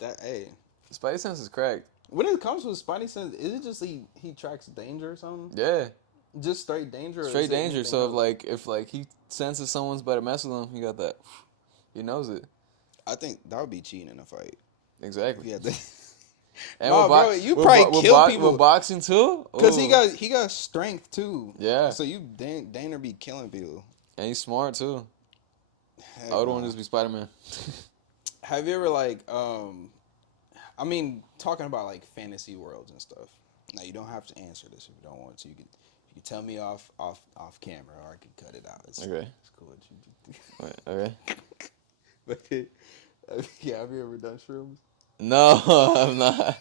hey. Spidey sense is cracked. When it comes with Spidey sense, is it just he tracks danger or something? Yeah, Just straight danger. Or straight is it danger. anything So else? if like he senses someone's about to mess with him, he got that. He knows it. I think that would be cheating in a fight. Exactly. If you had to. And No, with bro, you probably kill people. With boxing too. Cause Ooh. he got strength too. Yeah. So you Dana be killing people. And he's smart too. Heck I would nah. want to just be Spider-Man. Have you ever like I mean talking about like fantasy worlds and stuff. Now you don't have to answer this if you don't want to. You can tell me off camera or I can cut it out. It's, Okay. It's cool. Wait, okay. But yeah, have you ever done shrooms? No, I'm not.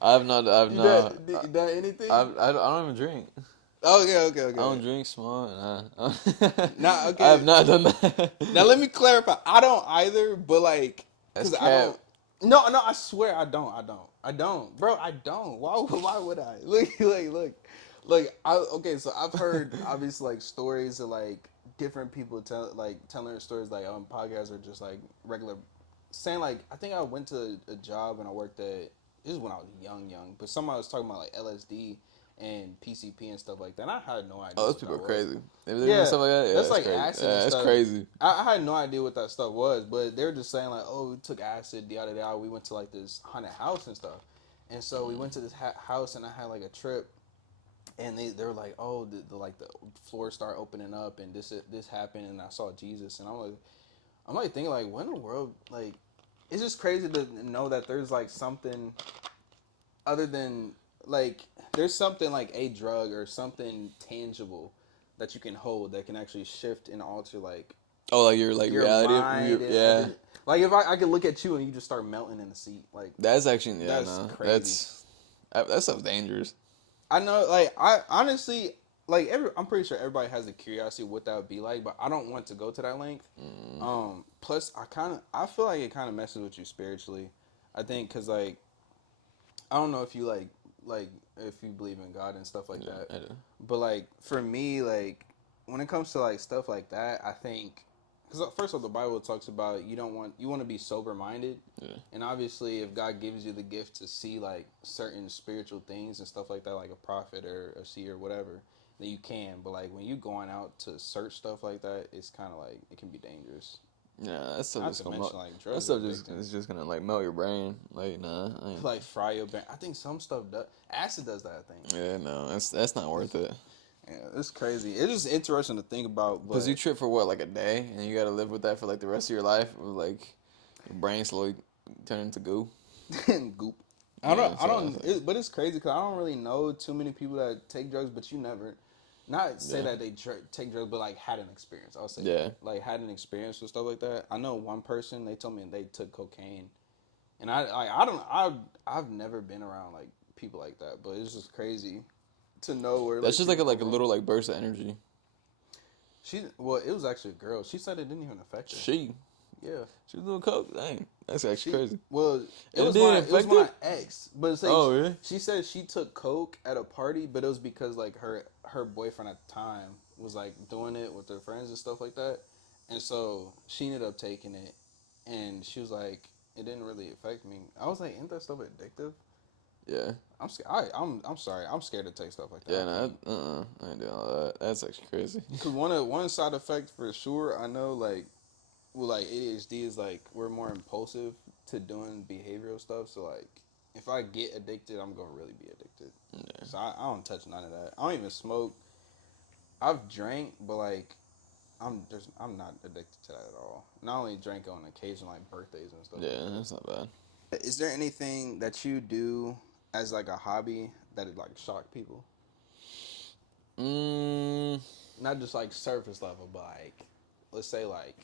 I've not. I've not. You done anything? I don't even drink. Okay. I don't drink, smoke. Nah. Nah, okay. I have not done that. Now let me clarify. I don't either, but like, That's cause I cap. don't. No, I swear I don't, bro. I don't. Why would I? Look. Okay, so I've heard obviously like stories of like different people telling their stories like on podcasts or just like regular, saying like I think I went to a job and I worked at. This is when I was young, but somebody was talking about like LSD and PCP and stuff like that. And I had no idea. Oh, those what people are that was. crazy. If they're doing stuff like that, yeah, that's like crazy. acid. Yeah, and that's stuff. crazy. I had no idea what that stuff was, but they were just saying like, oh, we took acid, yada yada. We went to like this haunted house and stuff, and so we went to this house and I had like a trip, and they were like, oh, the floor started opening up and this happened and I saw Jesus and I'm like thinking like, what in the world, like, it's just crazy to know that there's like something other than like there's something like a drug or something tangible that you can hold that can actually shift and alter like Oh, like your reality. mind. Yeah. Like if I could look at you and you just start melting in the seat, like That's actually That's crazy. That stuff's dangerous. I know, like I honestly like I'm pretty sure everybody has the curiosity of what that would be like, but I don't want to go to that length. Plus I feel like it kind of messes with you spiritually. I think because like I don't know if you like if you believe in God and stuff like that. I do. But like for me, like when it comes to like stuff like that, I think because first of all, the Bible talks about you want to be sober minded, and obviously, if God gives you the gift to see like certain spiritual things and stuff like that, like a prophet or a seer or whatever, then you can. But like when you going out to search stuff like that, it's kind of like it can be dangerous. Yeah, that stuff Not just to gonna mention melt. like That drugs stuff addicting. is just gonna like melt your brain. Like nah, I ain't. Like fry your brain. I think some stuff does. Acid does that thing. Yeah, no, that's not worth it. Yeah, it's crazy. It's just interesting to think about. Because But you trip for what, like a day, and you gotta live with that for like the rest of your life. With, like your brain slowly turn into goo. goop. Yeah, I so don't. it's like, But it's crazy because I don't really know too many people that take drugs. But you never, not say Yeah. that they take drugs, but like had an experience. I'll say, Yeah. like had an experience with stuff like that. I know one person. They told me they took cocaine, and I don't. I've never been around like people like that. But it's just crazy to know where that's like just like people a come from. little like burst of energy. It was actually a girl. She said it didn't even affect her. She Yeah. was doing coke. Dang, that's actually crazy. Well, And it didn't it was affect my her? ex, but it's like Oh, really? she said she took coke at a party, but it was because like her boyfriend at the time was like doing it with their friends and stuff like that, and so she ended up taking it, and she was like, it didn't really affect me. I was like, ain't that stuff addictive? Yeah. I'm scared. I'm sorry. I'm scared to take stuff like that. Yeah, no, I ain't doing all that. That's actually crazy. Because one side effect for sure, I know like well, like ADHD is like we're more impulsive to doing behavioral stuff. So like, if I get addicted, I'm gonna really be addicted. Yeah. So I don't touch none of that. I don't even smoke. I've drank, but like, I'm not addicted to that at all. And I only drink on occasion, like birthdays and stuff. Yeah, that's not bad. Is there anything that you do as like a hobby that it like shock people? Not just like surface level, but like, let's say like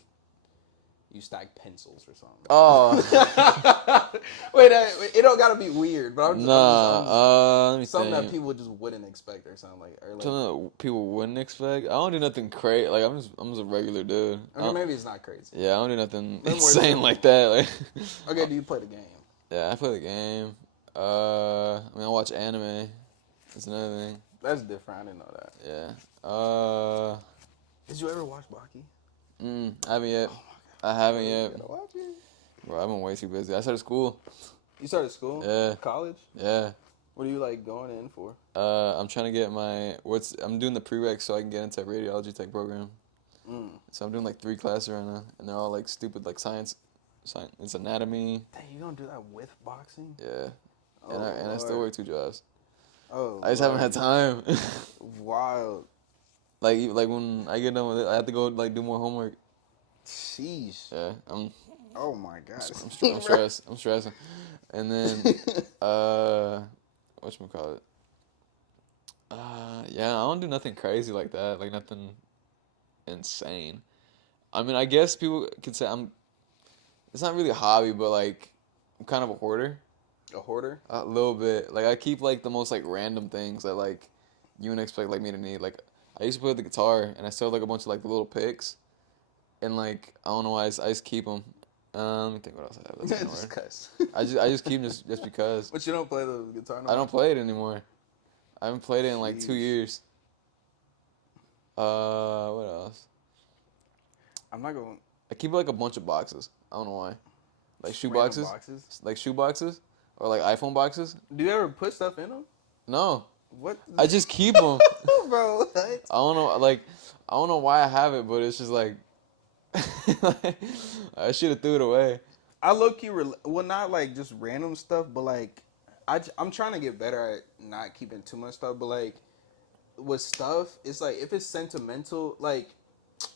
you stack pencils or something. Oh, Wait, it don't gotta be weird, but I'm let me just something that think. people just wouldn't expect or something like. Or like Something that people wouldn't expect. I don't do nothing crazy. Like I'm just a regular dude. okay, maybe it's not crazy. Yeah, I don't do nothing more insane simple. like that. Like, Okay, do you play the game? yeah, I play the game. I mean, I watch anime. That's another thing. That's different. I didn't know that. Yeah. Did you ever watch Baki? I haven't yet. I haven't You yet. gotta watch it. Bro, I've been way too busy. I started school. You started school? Yeah. College? Yeah. What are you like going in for? I'm trying to get I'm doing the prereq so I can get into radiology tech program. So I'm doing like 3 classes right now, and they're all like stupid, like science. It's anatomy. Dang, you gonna do that with boxing? Yeah. Oh, And I still Lord. work 2 jobs. Oh, I just haven't had time. Wild. like when I get done with it, I have to go like do more homework. Sheesh. Yeah, Oh my gosh. I'm stressed. I'm stressing. And then whatchamacallit? Yeah, I don't do nothing crazy like that. Like nothing insane. I mean, I guess people could say it's not really a hobby, but like I'm kind of a hoarder. A hoarder? A little bit. Like I keep like the most like random things that like you wouldn't expect like me to need. Like I used to play the guitar, and I still have like a bunch of like the little picks, and like I don't know why I just keep them. Let me think what else I have. That's Just annoying. cause. I just keep them just because. But you don't play the guitar no I don't play it anymore. I haven't played it in like 2 Sheesh. years. What else? I'm not going. I keep like a bunch of boxes. I don't know why. Like shoe Random boxes. boxes? Like shoe boxes, or like iPhone boxes. Do you ever put stuff in them? No, What? I just keep them. Bro, what? I don't know. Like I don't know why I have it, but it's just like I should have threw it away. I low key, well, not like just random stuff, but like, I'm trying to get better at not keeping too much stuff, but like, with stuff, it's like, if it's sentimental, like,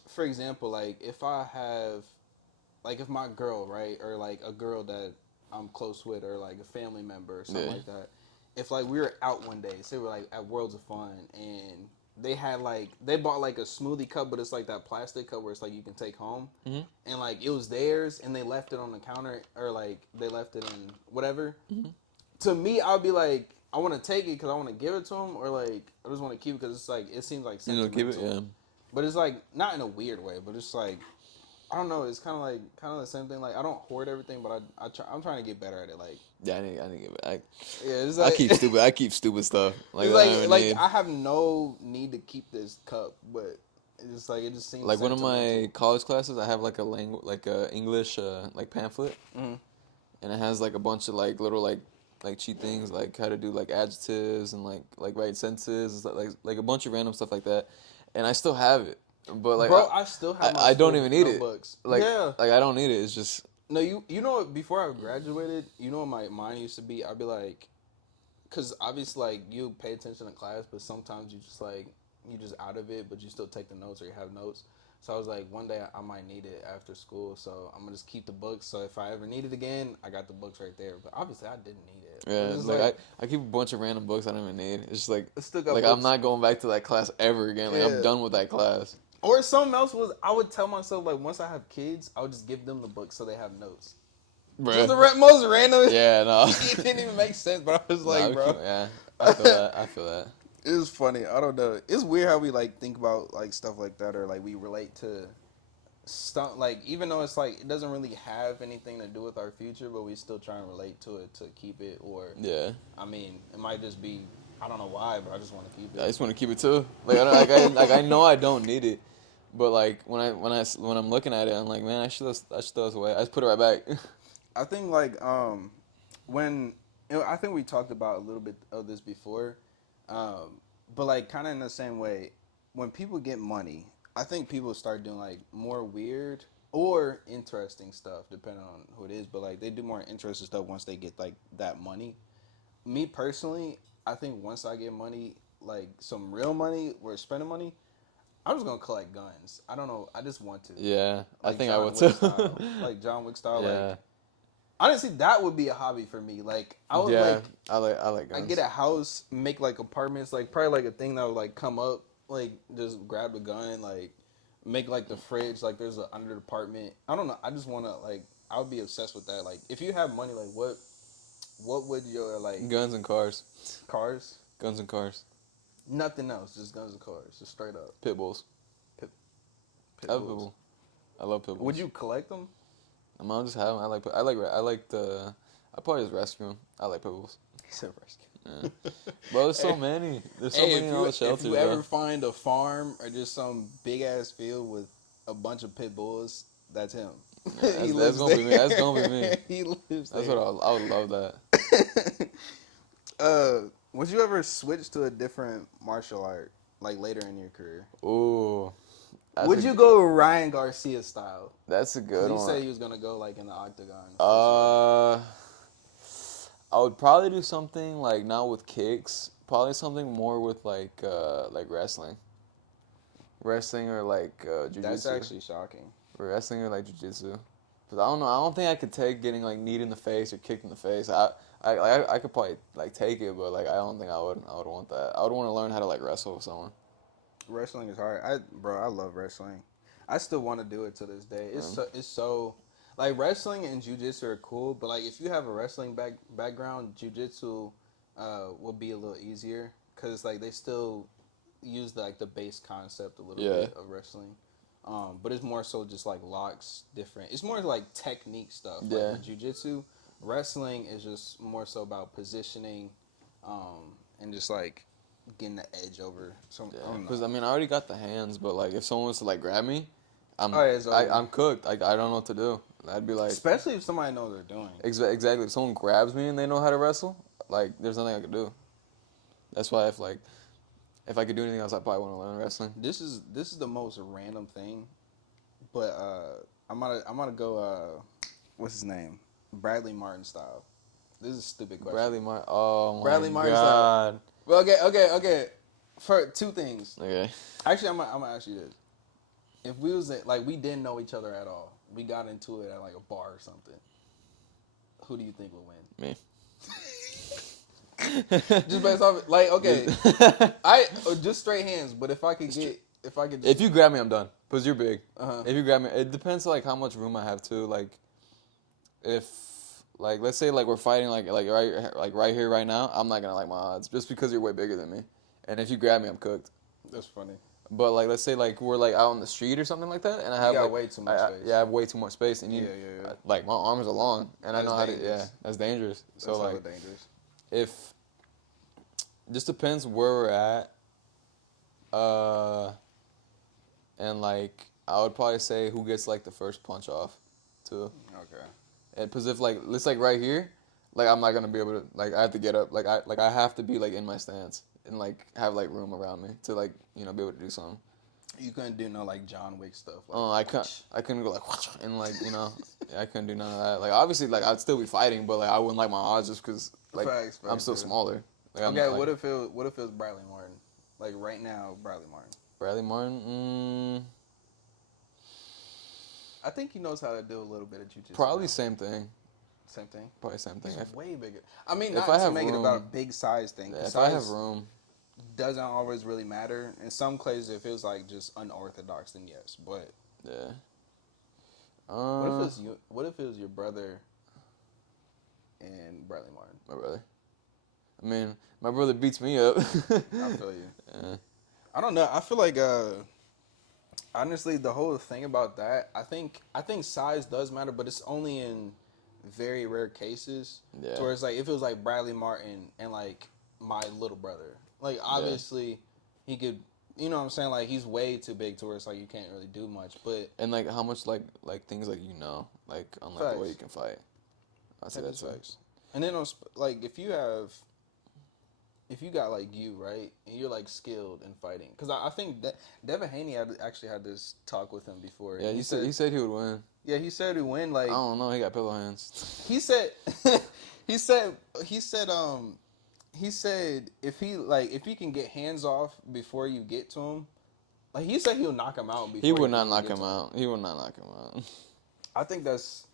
for example, like, if I have, like, if my girl, right, or like a girl that I'm close with, or like a family member or something like that, if like we were out one day, say we're like at Worlds of Fun, and they bought like a smoothie cup, but it's like that plastic cup where it's like you can take home, and like it was theirs, and they left it on the counter, or like they left it in whatever. To me, I'll be like, I want to take it because I want to give it to them, or like I just want to keep it because it's like it seems like You know, sentimental. keep it. Yeah. But it's like not in a weird way, but it's like I don't know. It's kind of the same thing. Like I don't hoard everything, but I'm trying to get better at it. Like Yeah, I need to give it. yeah, it's I like, keep stupid stuff. Like it's that I don't like need. I have no need to keep this cup, but It's just like it just seems Like one of my sentimental. college classes, I have like a like a English like pamphlet, Mhm. and it has like a bunch of like little like cheat things, like how to do like adjectives and like write sentences, like a bunch of random stuff like that, and I still have it, but like Bro, I still have my I don't school even need it. notebooks. Like Yeah. like I don't need it. It's just No, you know what? Before I graduated, you know what my mind used to be? I'd be like, because obviously, like, you pay attention to class, but sometimes you just, like, you just out of it, but you still take the notes or you have notes. So I was like, one day I might need it after school, so I'm going to just keep the books. So if I ever need it again, I got the books right there. But obviously, I didn't need it. yeah. It's Like I keep a bunch of random books I don't even need. It's just like I still got like books. I'm not going back to that class ever again. Like I'm Yeah. done with that class. Or something else was, I would tell myself, like, once I have kids, I would just give them the books so they have notes. Just the Bruh. most random. Yeah, no. It didn't even make sense, but I was like, Nah, bro. yeah, I feel that. I feel that. It was funny. I don't know. It's weird how we like think about like stuff like that, or like we relate to stuff. Like even though it's like it doesn't really have anything to do with our future, but we still try and relate to it to keep it. Or Yeah. I mean, it might just be I don't know why, but I just want to keep I it. just want to keep it too. Like like I know I don't need it, but like when I'm looking at it, I'm like, man, I should throw this away. I just put it right back. I think like when I think we talked about a little bit of this before, but like kind of in the same way, when people get money, I think people start doing like more weird or interesting stuff depending on who it is. But like they do more interesting stuff once they get like that money. Me personally, I think once I get money, like some real money, we're spending money. I'm just gonna collect guns. I don't know. I just want to. Yeah, I Like think I John would Wick too. style. Like John Wick style. Yeah, Like honestly, that would be a hobby for me. Like I would yeah, like I like I guns. get a house, make like apartments, like probably like a thing that would like come up, like just grab a gun, like make like the fridge, like there's an under apartment. I don't know. I just wanna like I would be obsessed with that. Like if you have money, like what would your like Guns and cars. cars? Guns and cars. Nothing else, just guns and cars, just straight up. Pit bulls. Pit I love pit bulls. bull. I love pit bulls. Would you collect them? I'll just have them. I like the. I probably just rescue them. I like pit bulls. He said rescue. Yeah. Bro, there's so many. There's so many in all the shelters. If you ever find a farm or just some big ass field with a bunch of pit bulls, that's him. Yeah, that's gonna be me. That's gonna be me. He lives That's there. what I would love that. Would you ever switch to a different martial art like later in your career? Ooh. Would you go Ryan Garcia style? That's a 'Cause good he one. said he was gonna go like in the octagon. I would probably do something like not with kicks. Probably something more with like wrestling or like jujitsu. That's actually shocking. Wrestling or like jujitsu. Cause I don't know. I don't think I could take getting like kneed in the face or kicked in the face. I could probably like take it, but like I don't think I would want that. I would want to learn how to like wrestle with someone. Wrestling is hard. I love wrestling. I still want to do it to this day. It's so like wrestling and jiu-jitsu are cool, but like if you have a wrestling background, jiu-jitsu will be a little easier cuz like they still use like the base concept a little bit of wrestling. But it's more so just like locks different. It's more like technique stuff. Yeah. Like with jiu-jitsu, wrestling is just more so about positioning and just like getting the edge over. So Because I mean, I already got the hands, but like if someone was to like grab me, I'm so I'm cooked. Like I don't know what to do. I'd be like, especially if somebody knows what they're doing. Exactly. If someone grabs me and they know how to wrestle, like there's nothing I could do. That's why if I could do anything else, I probably want to learn wrestling. This is the most random thing, but I'm gonna go. What's his name? Bradley Martin style. This is a stupid question. Bradley Martin. Oh my Bradley Martin god. Well, okay. For two things. Okay. Actually, I'm gonna ask you this: if we was like we didn't know each other at all, we got into it at like a bar or something, who do you think would win? Me. Just based off, like, okay, just straight hands. But if I could If you grab me, I'm done. Cause you're big. Uh-huh. If you grab me, it depends like how much room I have too. Like, if like let's say like we're fighting like right here right now, I'm not gonna like my odds just because you're way bigger than me. And if you grab me, I'm cooked. That's funny. But like let's say like we're like out on the street or something like that, and I have got like, way too much space. Yeah, I have way too much space, and Yeah. like my arms are long, and That's I know how to. dangerous. Yeah, that's dangerous. That's So hella like, dangerous. if just depends where we're at. and like I would probably say who gets like the first punch off, too. Okay. And because if like it's like right here, like I'm not gonna be able to like I have to get up like I have to be like in my stance and like have like room around me to like be able to do something. You couldn't do no like John Wick stuff. Like, Oh, I couldn't go like and like I couldn't do none of that. Like obviously like I'd still be fighting, but like I wouldn't like my odds just because like Facts, I'm still dude. smaller. Like, Okay, like, what if it was Bradley Martin? Like right now, Bradley Martin. Bradley Martin? I think he knows how to do a little bit of jiu-jitsu. Probably now. same thing. Same thing. Probably same thing. He's way bigger. I mean, if not I to have make it room- about a big size thing. Yeah, if size I have room, doesn't always really matter. In some cases, it feels like just unorthodox. Then yes, but yeah. what if it was your brother and Bradley Martin? My brother. I mean, my brother beats me up. I feel you. Yeah. I don't know. I feel like honestly, the whole thing about that, I think size does matter, but it's only in very rare cases. Yeah. To where it's like if it was like Bradley Martin and like my little brother, like obviously he could, you know what I'm saying? Like he's way too big to where it's like you can't really do much. But And like how much like things like like on like the way you can fight. I say that's facts. And then like if you got like you, right, and you're like skilled in fighting, because I think that Devin Haney actually had this talk with him before. Yeah, he said he would win. Yeah, he said he'd win. Like I don't know, he got pillow hands. he said, he said if he can get hands off before you get to him, like he said he'll knock him out. Before He would not knock him out. He would not knock him out. I think that's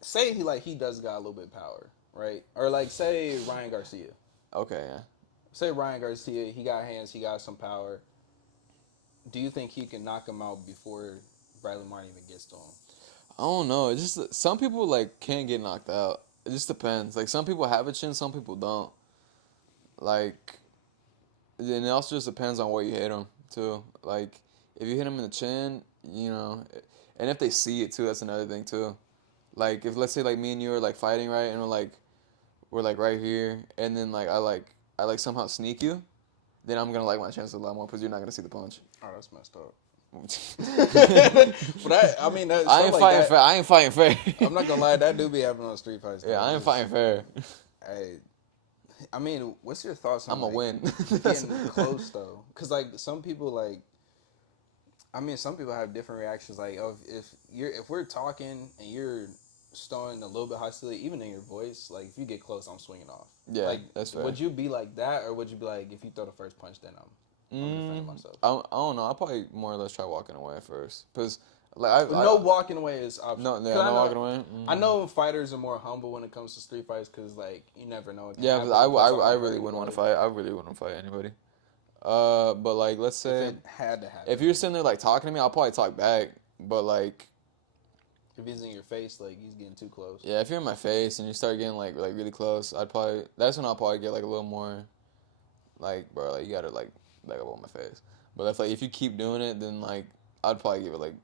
say he does got a little bit of power, right? Or like say Ryan Garcia. Okay, yeah. Say Ryan Garcia, he got hands, he got some power. Do you think he can knock him out before Bradley Martin even gets to him? I don't know. It's just some people like can't get knocked out. It just depends. Like some people have a chin, some people don't. Like, and it also just depends on where you hit them too. Like if you hit them in the chin, and if they see it too, that's another thing too. Like if let's say like me and you are like fighting, right, and we're like right here, and then like I somehow sneak you, then I'm gonna like my chances a lot more because you're not gonna see the punch. Oh, that's messed up. But I mean, I ain't fighting fair. I ain't fighting fair. I'm not gonna lie, that do be happening on street fights. Yeah, I ain't fighting fair. Hey, I mean, what's your thoughts on I'm a win. getting close though? Because like some people some people have different reactions. Like if we're talking and you're throwing a little bit hostility, even in your voice, like if you get close, I'm swinging off. Yeah, like, that's fair. Would you be like that, or would you be like, if you throw the first punch, then I'm defending myself? I don't know. I'll probably more or less try walking away first, because like no walking away is optional. No walking away. I know fighters are more humble when it comes to street fights because like you never know. Yeah, because I really wouldn't want to fight. I really wouldn't fight anybody. But like let's say if it had to happen, if you're sitting there like talking to me, I'll probably talk back. But like if he's in your face, like he's getting too close. Yeah, if you're in my face and you start getting like really close, that's when I'll probably get like a little more, like, bro, like you gotta like back up on my face. But if you keep doing it, then like I'd probably give it like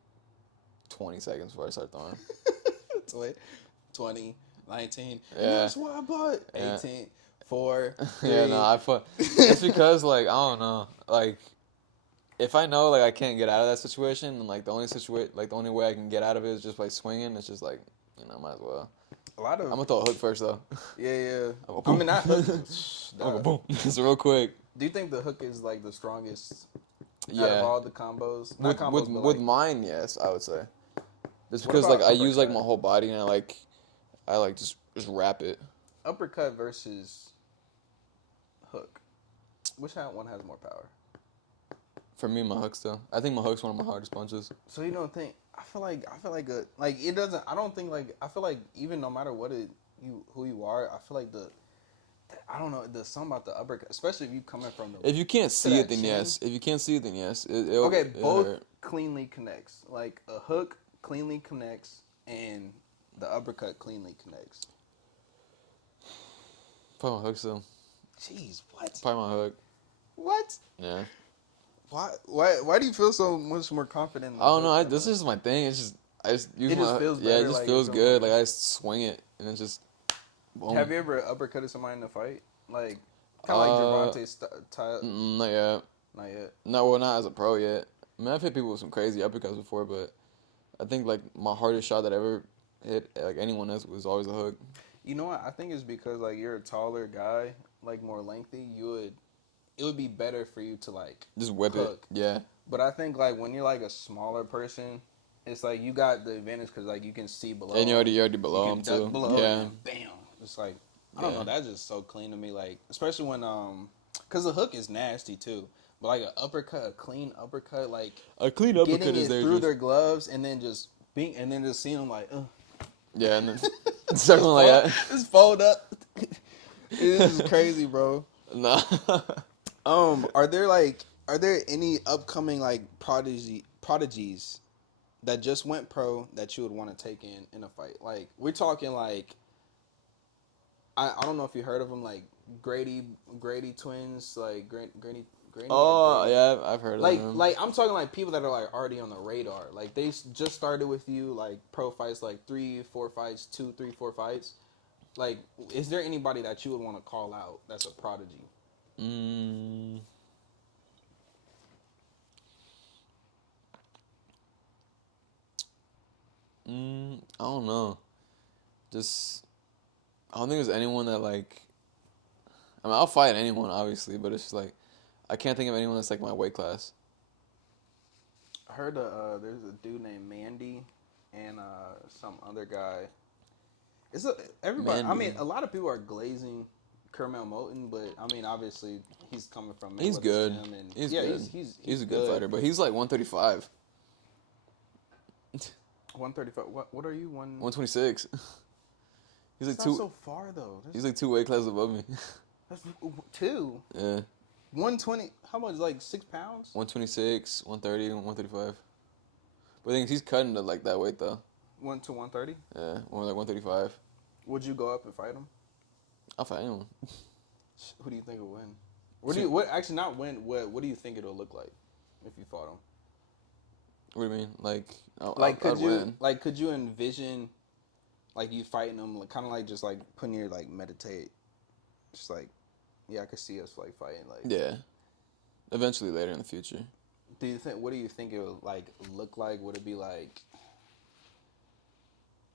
20 seconds before I start throwing. 20, 19. Yeah. And that's why I bought 18, 4, 3. Yeah, no, it's because like I don't know, like if I know like I can't get out of that situation, and like the only way I can get out of it is just by swinging, it's just like might as well. I'm gonna throw a hook first though. Yeah. I mean that hook. I'm gonna boom. Just real quick. Do you think the hook is like the strongest? Yeah. Out of all the combos. With mine, yes, I would say. Just because like I use like my whole body and I like just wrap it. Uppercut versus hook. Which one has more power? For me, my hook still. I think my hook's one of my hardest punches. So you don't think? I feel like it doesn't. I don't think like I feel like even no matter who you are, I feel like I don't know. There's something about the uppercut, especially if you coming from the. If you can't see it, then chin. yes. If you can't see it, then yes. Both hurt. cleanly connects. Like a hook cleanly connects, and the uppercut cleanly connects. Probably my hook still. Jeez, what? Probably my hook. What? Yeah. Why do you feel so much more confident? I don't know. This is my thing. I just use my. Feels better. Yeah, it just like feels good. Like I just swing it and it just. Boom. Have you ever uppercutted somebody in a fight? Like kind of like Gervonta's style. Not yet. Not yet. No, well, not as a pro yet. I mean, I've hit people with some crazy uppercuts before, but I think like my hardest shot that I ever hit like anyone else was always a hook. You know what? I think it's because like you're a taller guy, like more lengthy. It would be better for you to like Just whip hook. it. Yeah. But I think like when you're like a smaller person, it's like you got the advantage because like you can see below. And you're already You below can him duck too. below Yeah. and then bam. It's like I don't Yeah. know. That's just so clean to me. Like especially when because the hook is nasty too. But like an uppercut, a clean uppercut, like A clean getting uppercut is it through dangerous. their gloves and then just seeing them like, Yeah, and then something like that. just fold up. This is crazy, bro. Nah. Are there any upcoming like prodigies that just went pro that you would want to take in a fight? Like we're talking like I don't know if you heard of them, like Grady twins, like Grady. Oh yeah, I've heard of them. Like I'm talking like people that are like already on the radar. Like they just started with you, like pro fights, like 3-4 fights, 2-3-4 fights. Like, is there anybody that you would want to call out that's a prodigy? I don't know. Just I don't think there's anyone that like. I mean, I'll fight anyone, obviously, but it's just like I can't think of anyone that's like my weight class. I heard there's a dude named Mandy and some other guy. Everybody. I Mandy. mean, a lot of people are glazing Kermel Moten, but I mean, obviously he's coming from He's Mayweather's good. gym and He's yeah, good. he's a good fighter, but he's like 135, 135. What are you? 126. He's like That's two. not so far though. He's like 2 weight classes above me. That's 2. Yeah, 120. How much? Like 6 pounds? 126, 130, 135. But I think he's cutting to like that weight though. 1 to 130. Yeah, more like 135. Would you go up and fight him? I'll fight anyone. Who do you think will win? What actually not win? What do you think it'll look like if you fought him? What do you mean? Like, Could I'd win. could you envision like you fighting him, like, kind of like just like putting your like meditate, just like, yeah, I could see us like fighting like. Yeah. Eventually, later in the future. What do you think it would like look like? Would it be like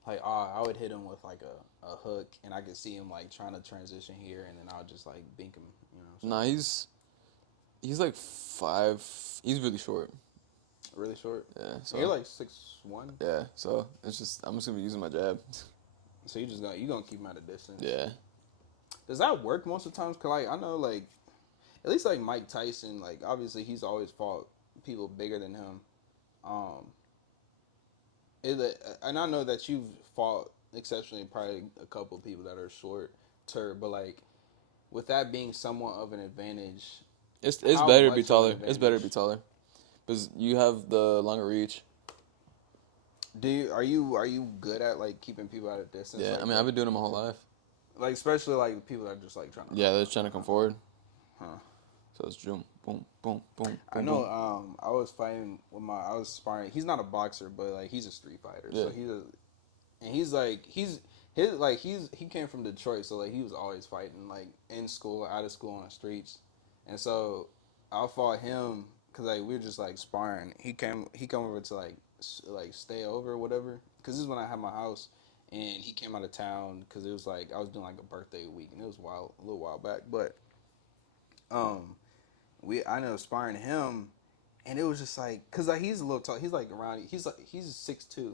I would hit him with like a hook, and I could see him like trying to transition here, and then I'll just like bink him, you know? So Nah, he's like 5. He's really short. really short. Yeah. So You're like 6'1". yeah. So it's just I'm just gonna be using my jab. So you gonna keep him at a distance. Yeah. Does that work most of the times? Cause like I know like at least like Mike Tyson, like obviously he's always fought people bigger than him. And I know that you've fought exceptionally probably a couple of people that are shorter, but like with that being somewhat of an advantage, It's how better to much be of an taller. It's better to be advantage? taller, because you have the longer reach. Are you good at like keeping people at a distance? Yeah. Like I mean, I've been doing it my whole life. like especially like people that are just like trying to. Yeah, they're trying to come forward. Huh. So it's boom, boom, boom, boom. I know. I was fighting with I was sparring. He's not a boxer, but like he's a street fighter. Yeah. So he came from Detroit, so like he was always fighting like in school, out of school, on the streets, and so I fought him because like we were just like sparring. He came over to like stay over or whatever, because this is when I had my house, and he came out of town because it was like I was doing like a birthday week, and it was a little while back, but I ended up sparring him, and it was just like, cause like he's a little tall. He's like around. He's 6'2".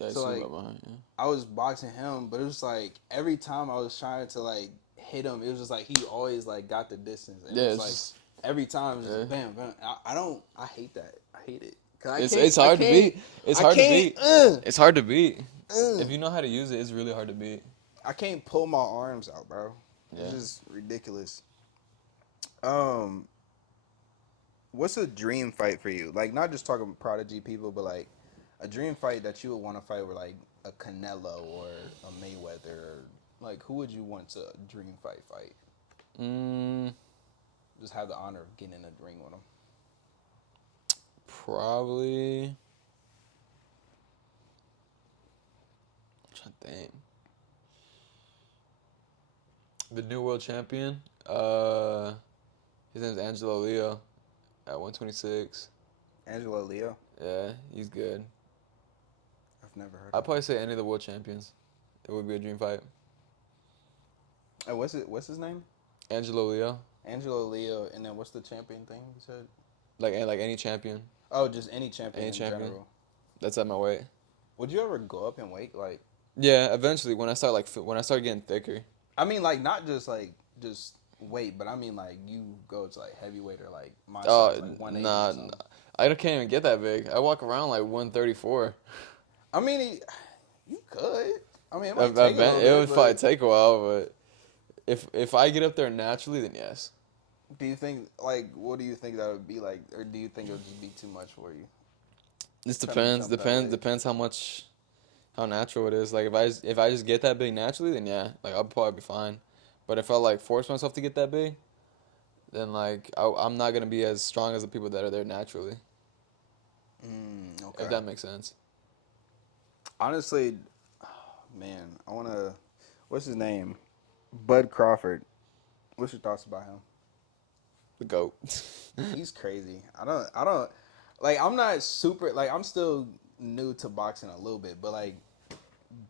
Yeah, So like behind, yeah. I was boxing him, but it was like every time I was trying to like hit him, it was just like he always like got the distance. And Yeah, it was like every time, it's just bam, bam. I hate that. I hate it. It's hard to beat. It's hard to beat. It's hard to beat. If you know how to use it, it's really hard to beat. I can't pull my arms out, bro. Yeah. It's just ridiculous. What's a dream fight for you? Like, not just talking prodigy people, but like a dream fight that you would want to fight with like a Canelo or a Mayweather. Or, like, who would you want to dream fight? Just have the honor of getting in a ring with them. Probably. I'm trying to think. The new world champion. His name's Angelo Leo at 126. Angelo Leo. Yeah, he's good. I've never heard I'd of him. probably say any of the world champions. It would be a dream fight. And what's his name? Angelo Leo, Angelo Leo, and then what's the champion thing you said? like any champion, Oh, just any champion any in champion. general. That's at my weight. Would you ever go up in weight? Like, Yeah, eventually when I start getting thicker. I mean, like not just weight, but I mean like you go to like heavyweight or like my Oh, size, like 180 nah, or something. I can't even get that big. I walk around like 134. I mean, you could. I mean, it might take a little It would bit, probably but take a while, but if I get up there naturally, then yes. do you think like what do you think that would be like, or do you think it would just be too much for you? This Trying to depends. jump that way. Depends how natural it is. Like if I just get that big naturally, then yeah, like I'll probably be fine. But if I like force myself to get that big, then like I'm not gonna be as strong as the people that are there naturally. Okay. If that makes sense. Honestly, man, I wanna. What's his name? Bud Crawford. What's your thoughts about him? The goat. He's crazy. I don't like I'm not super like I'm still new to boxing a little bit, but like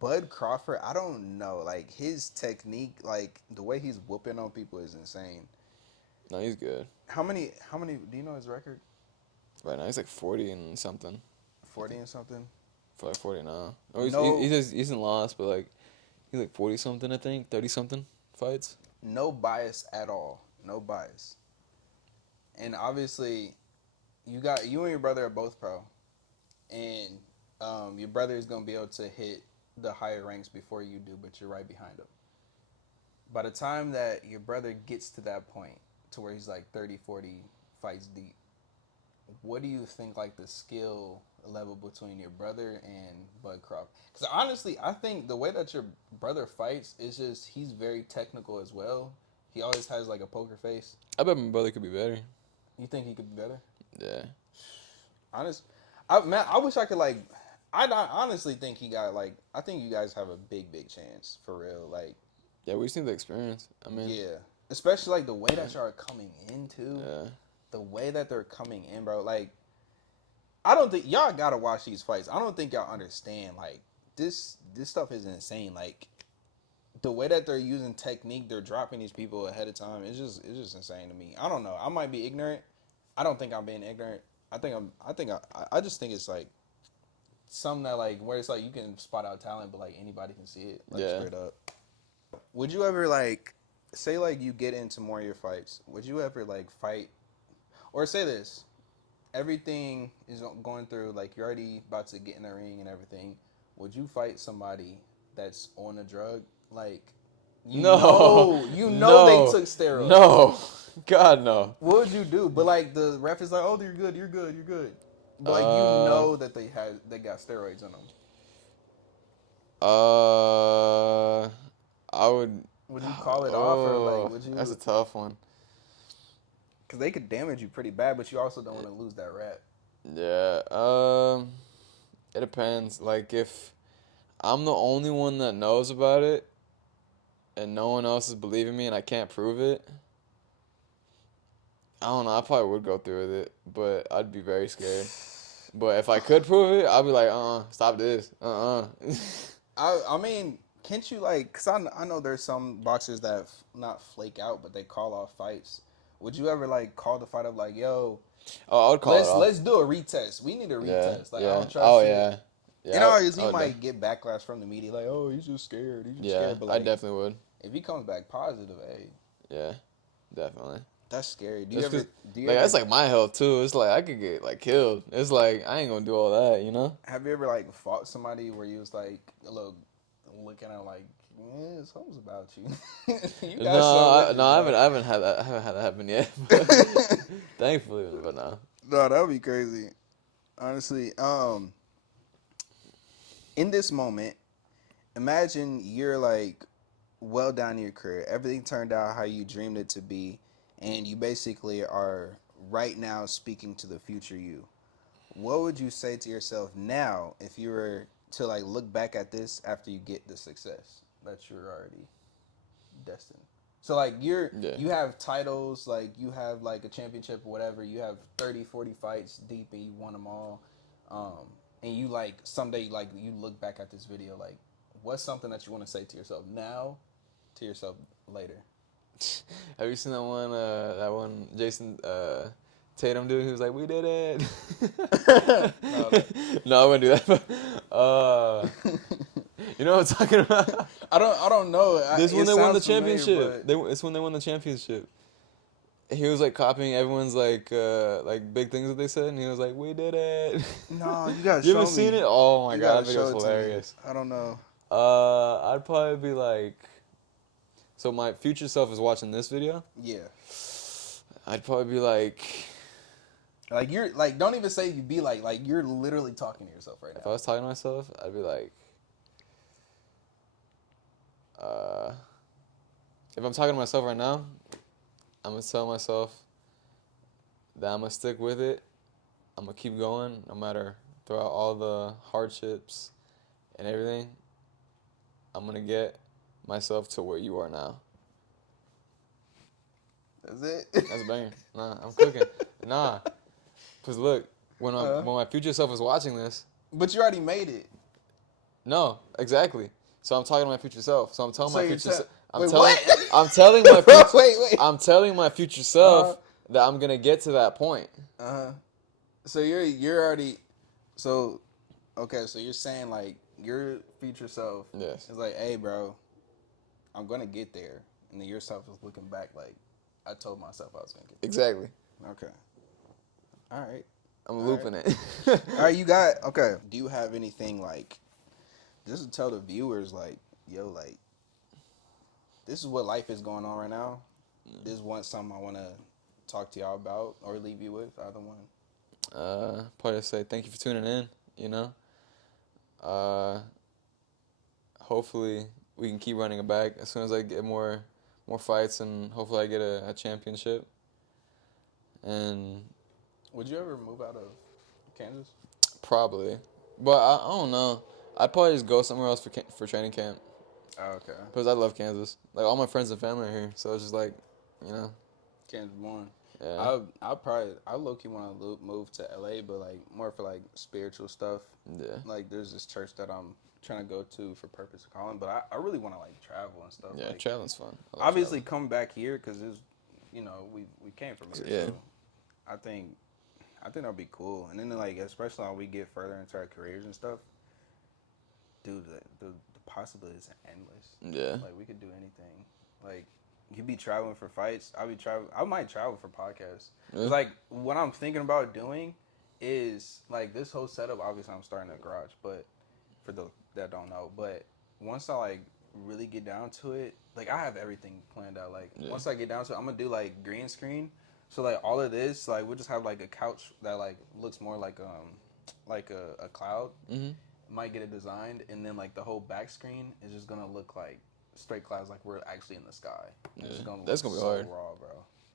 Bud Crawford, I don't know. Like his technique, like the way he's whooping on people is insane. No, he's good. How many do you know his record? Right now he's like 40 and something. 40 and something? For like 40 now. Oh, No. he's in lost, but like he's like 40 something, I think, 30 something fights. No bias at all. No bias. And obviously you and your brother are both pro. And your brother is gonna be able to hit the higher ranks before you do, but you're right behind him. By the time that your brother gets to that point, to where he's like 30, 40 fights deep, what do you think like the skill level between your brother and Bud Crawford? Because honestly, I think the way that your brother fights is just he's very technical as well. He always has like a poker face. I bet my brother could be better. You think he could be better? Yeah. I wish I could like. I honestly think he got like. I think you guys have a big chance for real. Like, Yeah, we just need the experience. I mean, yeah, especially like the way that y'all are coming into. yeah. The way that they're coming in, bro. Like, I don't think y'all gotta watch these fights. I don't think y'all understand. Like, this stuff is insane. Like, the way that they're using technique, they're dropping these people ahead of time. It's just insane to me. I don't know. I might be ignorant. I don't think I'm being ignorant. I just think it's like something that like where it's like you can spot out talent, but like anybody can see it. Like Yeah. straight up. Would you ever like say like you get into more of your fights? Would you ever like fight, or say this? Everything is going through like you're already about to get in the ring and everything. Would you fight somebody that's on a drug? Like No. you know No. they took steroids. No. God, no. What would you do? But like the ref is like, oh, you're good. But like you know that they got steroids on them. I would. Would you call it off or like would you? That's a tough one. Because they could damage you pretty bad, but you also don't want to lose that rep. Yeah. It depends. Like if I'm the only one that knows about it, and no one else is believing me, and I can't prove it. I don't know. I probably would go through with it, but I'd be very scared. But if I could prove it, I'd be like, stop this. I mean, can't you like? Cause I know there's some boxers that not flake out, but they call off fights. Would you ever like call the fight up like, yo? Oh, I would call it off. Let's do a retest. We need a retest. Like I don't trust Oh it. yeah. You know, he might get backlash from the media, like, oh, he's just scared. He's just scared. But like, I definitely would. If he comes back positive, hey. Yeah, definitely. That's scary. Do you ever? That's like my health too. It's like I could get like killed. It's like I ain't gonna do all that, you know. Have you ever like fought somebody where you was like a little looking at like, something's about you? I haven't had that. I haven't had that happen yet. But thankfully, but no. No, that would be crazy. Honestly, in this moment, imagine you're like well down in your career. Everything turned out how you dreamed it to be, and you basically are right now speaking to the future you. What would you say to yourself now if you were to like look back at this after you get the success that you're already destined? So like you Yeah. have titles, like you have like a championship or whatever. You have 30, 40 fights deep, and you won them all. And you like someday like you look back at this video, like what's something that you want to say to yourself now, to yourself later? Have you seen that one Jason Tatum dude? He was like, "We did it." No, I wouldn't do that. You know what I'm talking about? I don't know. This is when they won the sounds familiar, championship. but- It's when they won the championship. He was like copying everyone's like big things that they said, and he was like, "We did it." No, you guys. You ever seen it? Oh my god, that video show is it to me. hilarious. I don't know. I'd probably be like, so my future self is watching this video. Yeah. I'd probably be like, Like you're like, don't even say you be like you're literally talking to yourself right if I now. was talking to myself, I'd be like, if I'm talking to myself right now, I'm gonna tell myself that I'm gonna stick with it. I'm gonna keep going no matter throughout all the hardships and everything. I'm gonna get myself to where you are now. That's it. That's a banger. Nah, I'm cooking. Nah, cause look, when my future self is watching this, But you already made it. no, exactly. So I'm talking to my future self. So I'm telling So my you're future. I'm wait, telling. what? I'm telling my Bro, future. wait. I'm telling my future self that I'm gonna get to that point. So you're already. So, okay. So you're saying like your future self. Yes. Is like, hey, bro, I'm gonna get there, and then yourself is looking back like, I told myself I was gonna get Exactly. there. Okay. All right. I'm looping it. All right. You got okay. Do you have anything like, just to tell the viewers like, yo, like, this is what life is going on right now. This is something I want to talk to y'all about or leave you with, either one. Probably say thank you for tuning in. You know. Hopefully we can keep running it back as soon as I get more fights, and hopefully I get a championship. And Would you ever move out of Kansas? probably, but I don't know. I'd probably just go somewhere else for training camp. Oh, okay. Because I love Kansas. Like, all my friends and family are here, so it's just like, you know. Kansas born. Yeah. I low-key want to move to LA, but like more for like spiritual stuff. Yeah. Like there's this church that I'm trying to go to for purpose of calling, but I really want to like travel and stuff. Yeah, like, traveling's fun. I love obviously come back here because it's, you know, we came from here. Yeah. So I think that'll be cool. And then like especially when we get further into our careers and stuff, dude, the possibilities are endless. Yeah. Like we could do anything. Like you'd be traveling for fights. I might travel for podcasts. Yeah. It's like what I'm thinking about doing is like this whole setup. Obviously, I'm starting a garage, but for those that don't know, but once I like really get down to it, like I have everything planned out. Like once I get down to it, I'm gonna do like green screen. So like all of this, like we'll just have like a couch that like looks more like a cloud. Mm-hmm. Might get it designed, and then like the whole back screen is just gonna look like straight clouds, like we're actually in the sky. Yeah. It's gonna That's gonna be so hard. raw, bro.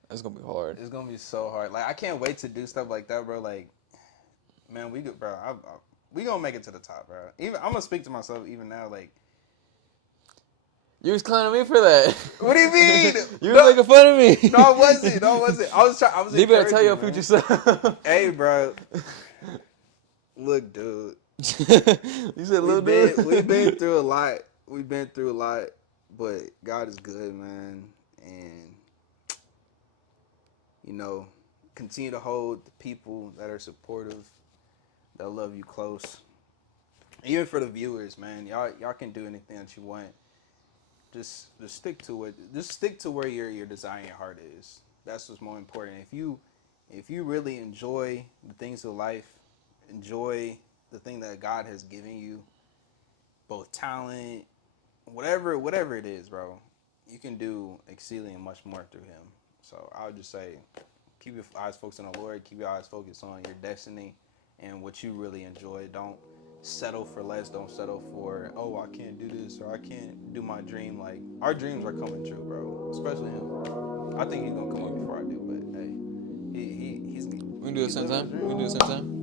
That's gonna be hard. It's gonna be so hard. Like I can't wait to do stuff like that, bro. Like, man, we could, bro. We gonna make it to the top, bro. Even I'm gonna speak to myself even now. Like, You was clowning me for that. what do you mean? You were making fun of me. No, I wasn't. I was trying. I was. You better tell your encouraging, future man. self. Hey, bro. Look, dude. You said little dude. We've been through a lot. We've been through a lot, but God is good, man. And, you know, continue to hold the people that are supportive, that love you close. Even for the viewers, man. Y'all can do anything that you want. Just stick to it. Just stick to where your desire and your heart is. That's what's more important. If you really enjoy the things of life, enjoy the thing that God has given you, both talent, whatever it is, bro, you can do exceedingly much more through Him. So I would just say, keep your eyes focused on the Lord. Keep your eyes focused on your destiny and what you really enjoy. Don't settle for less. Don't settle for, oh, I can't do this or I can't do my dream. Like, our dreams are coming true, bro. Especially him. I think he's gonna come up before I do, but hey, he's. We can do it same time. We can do it same time.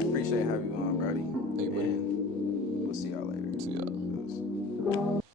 Appreciate having you on, buddy.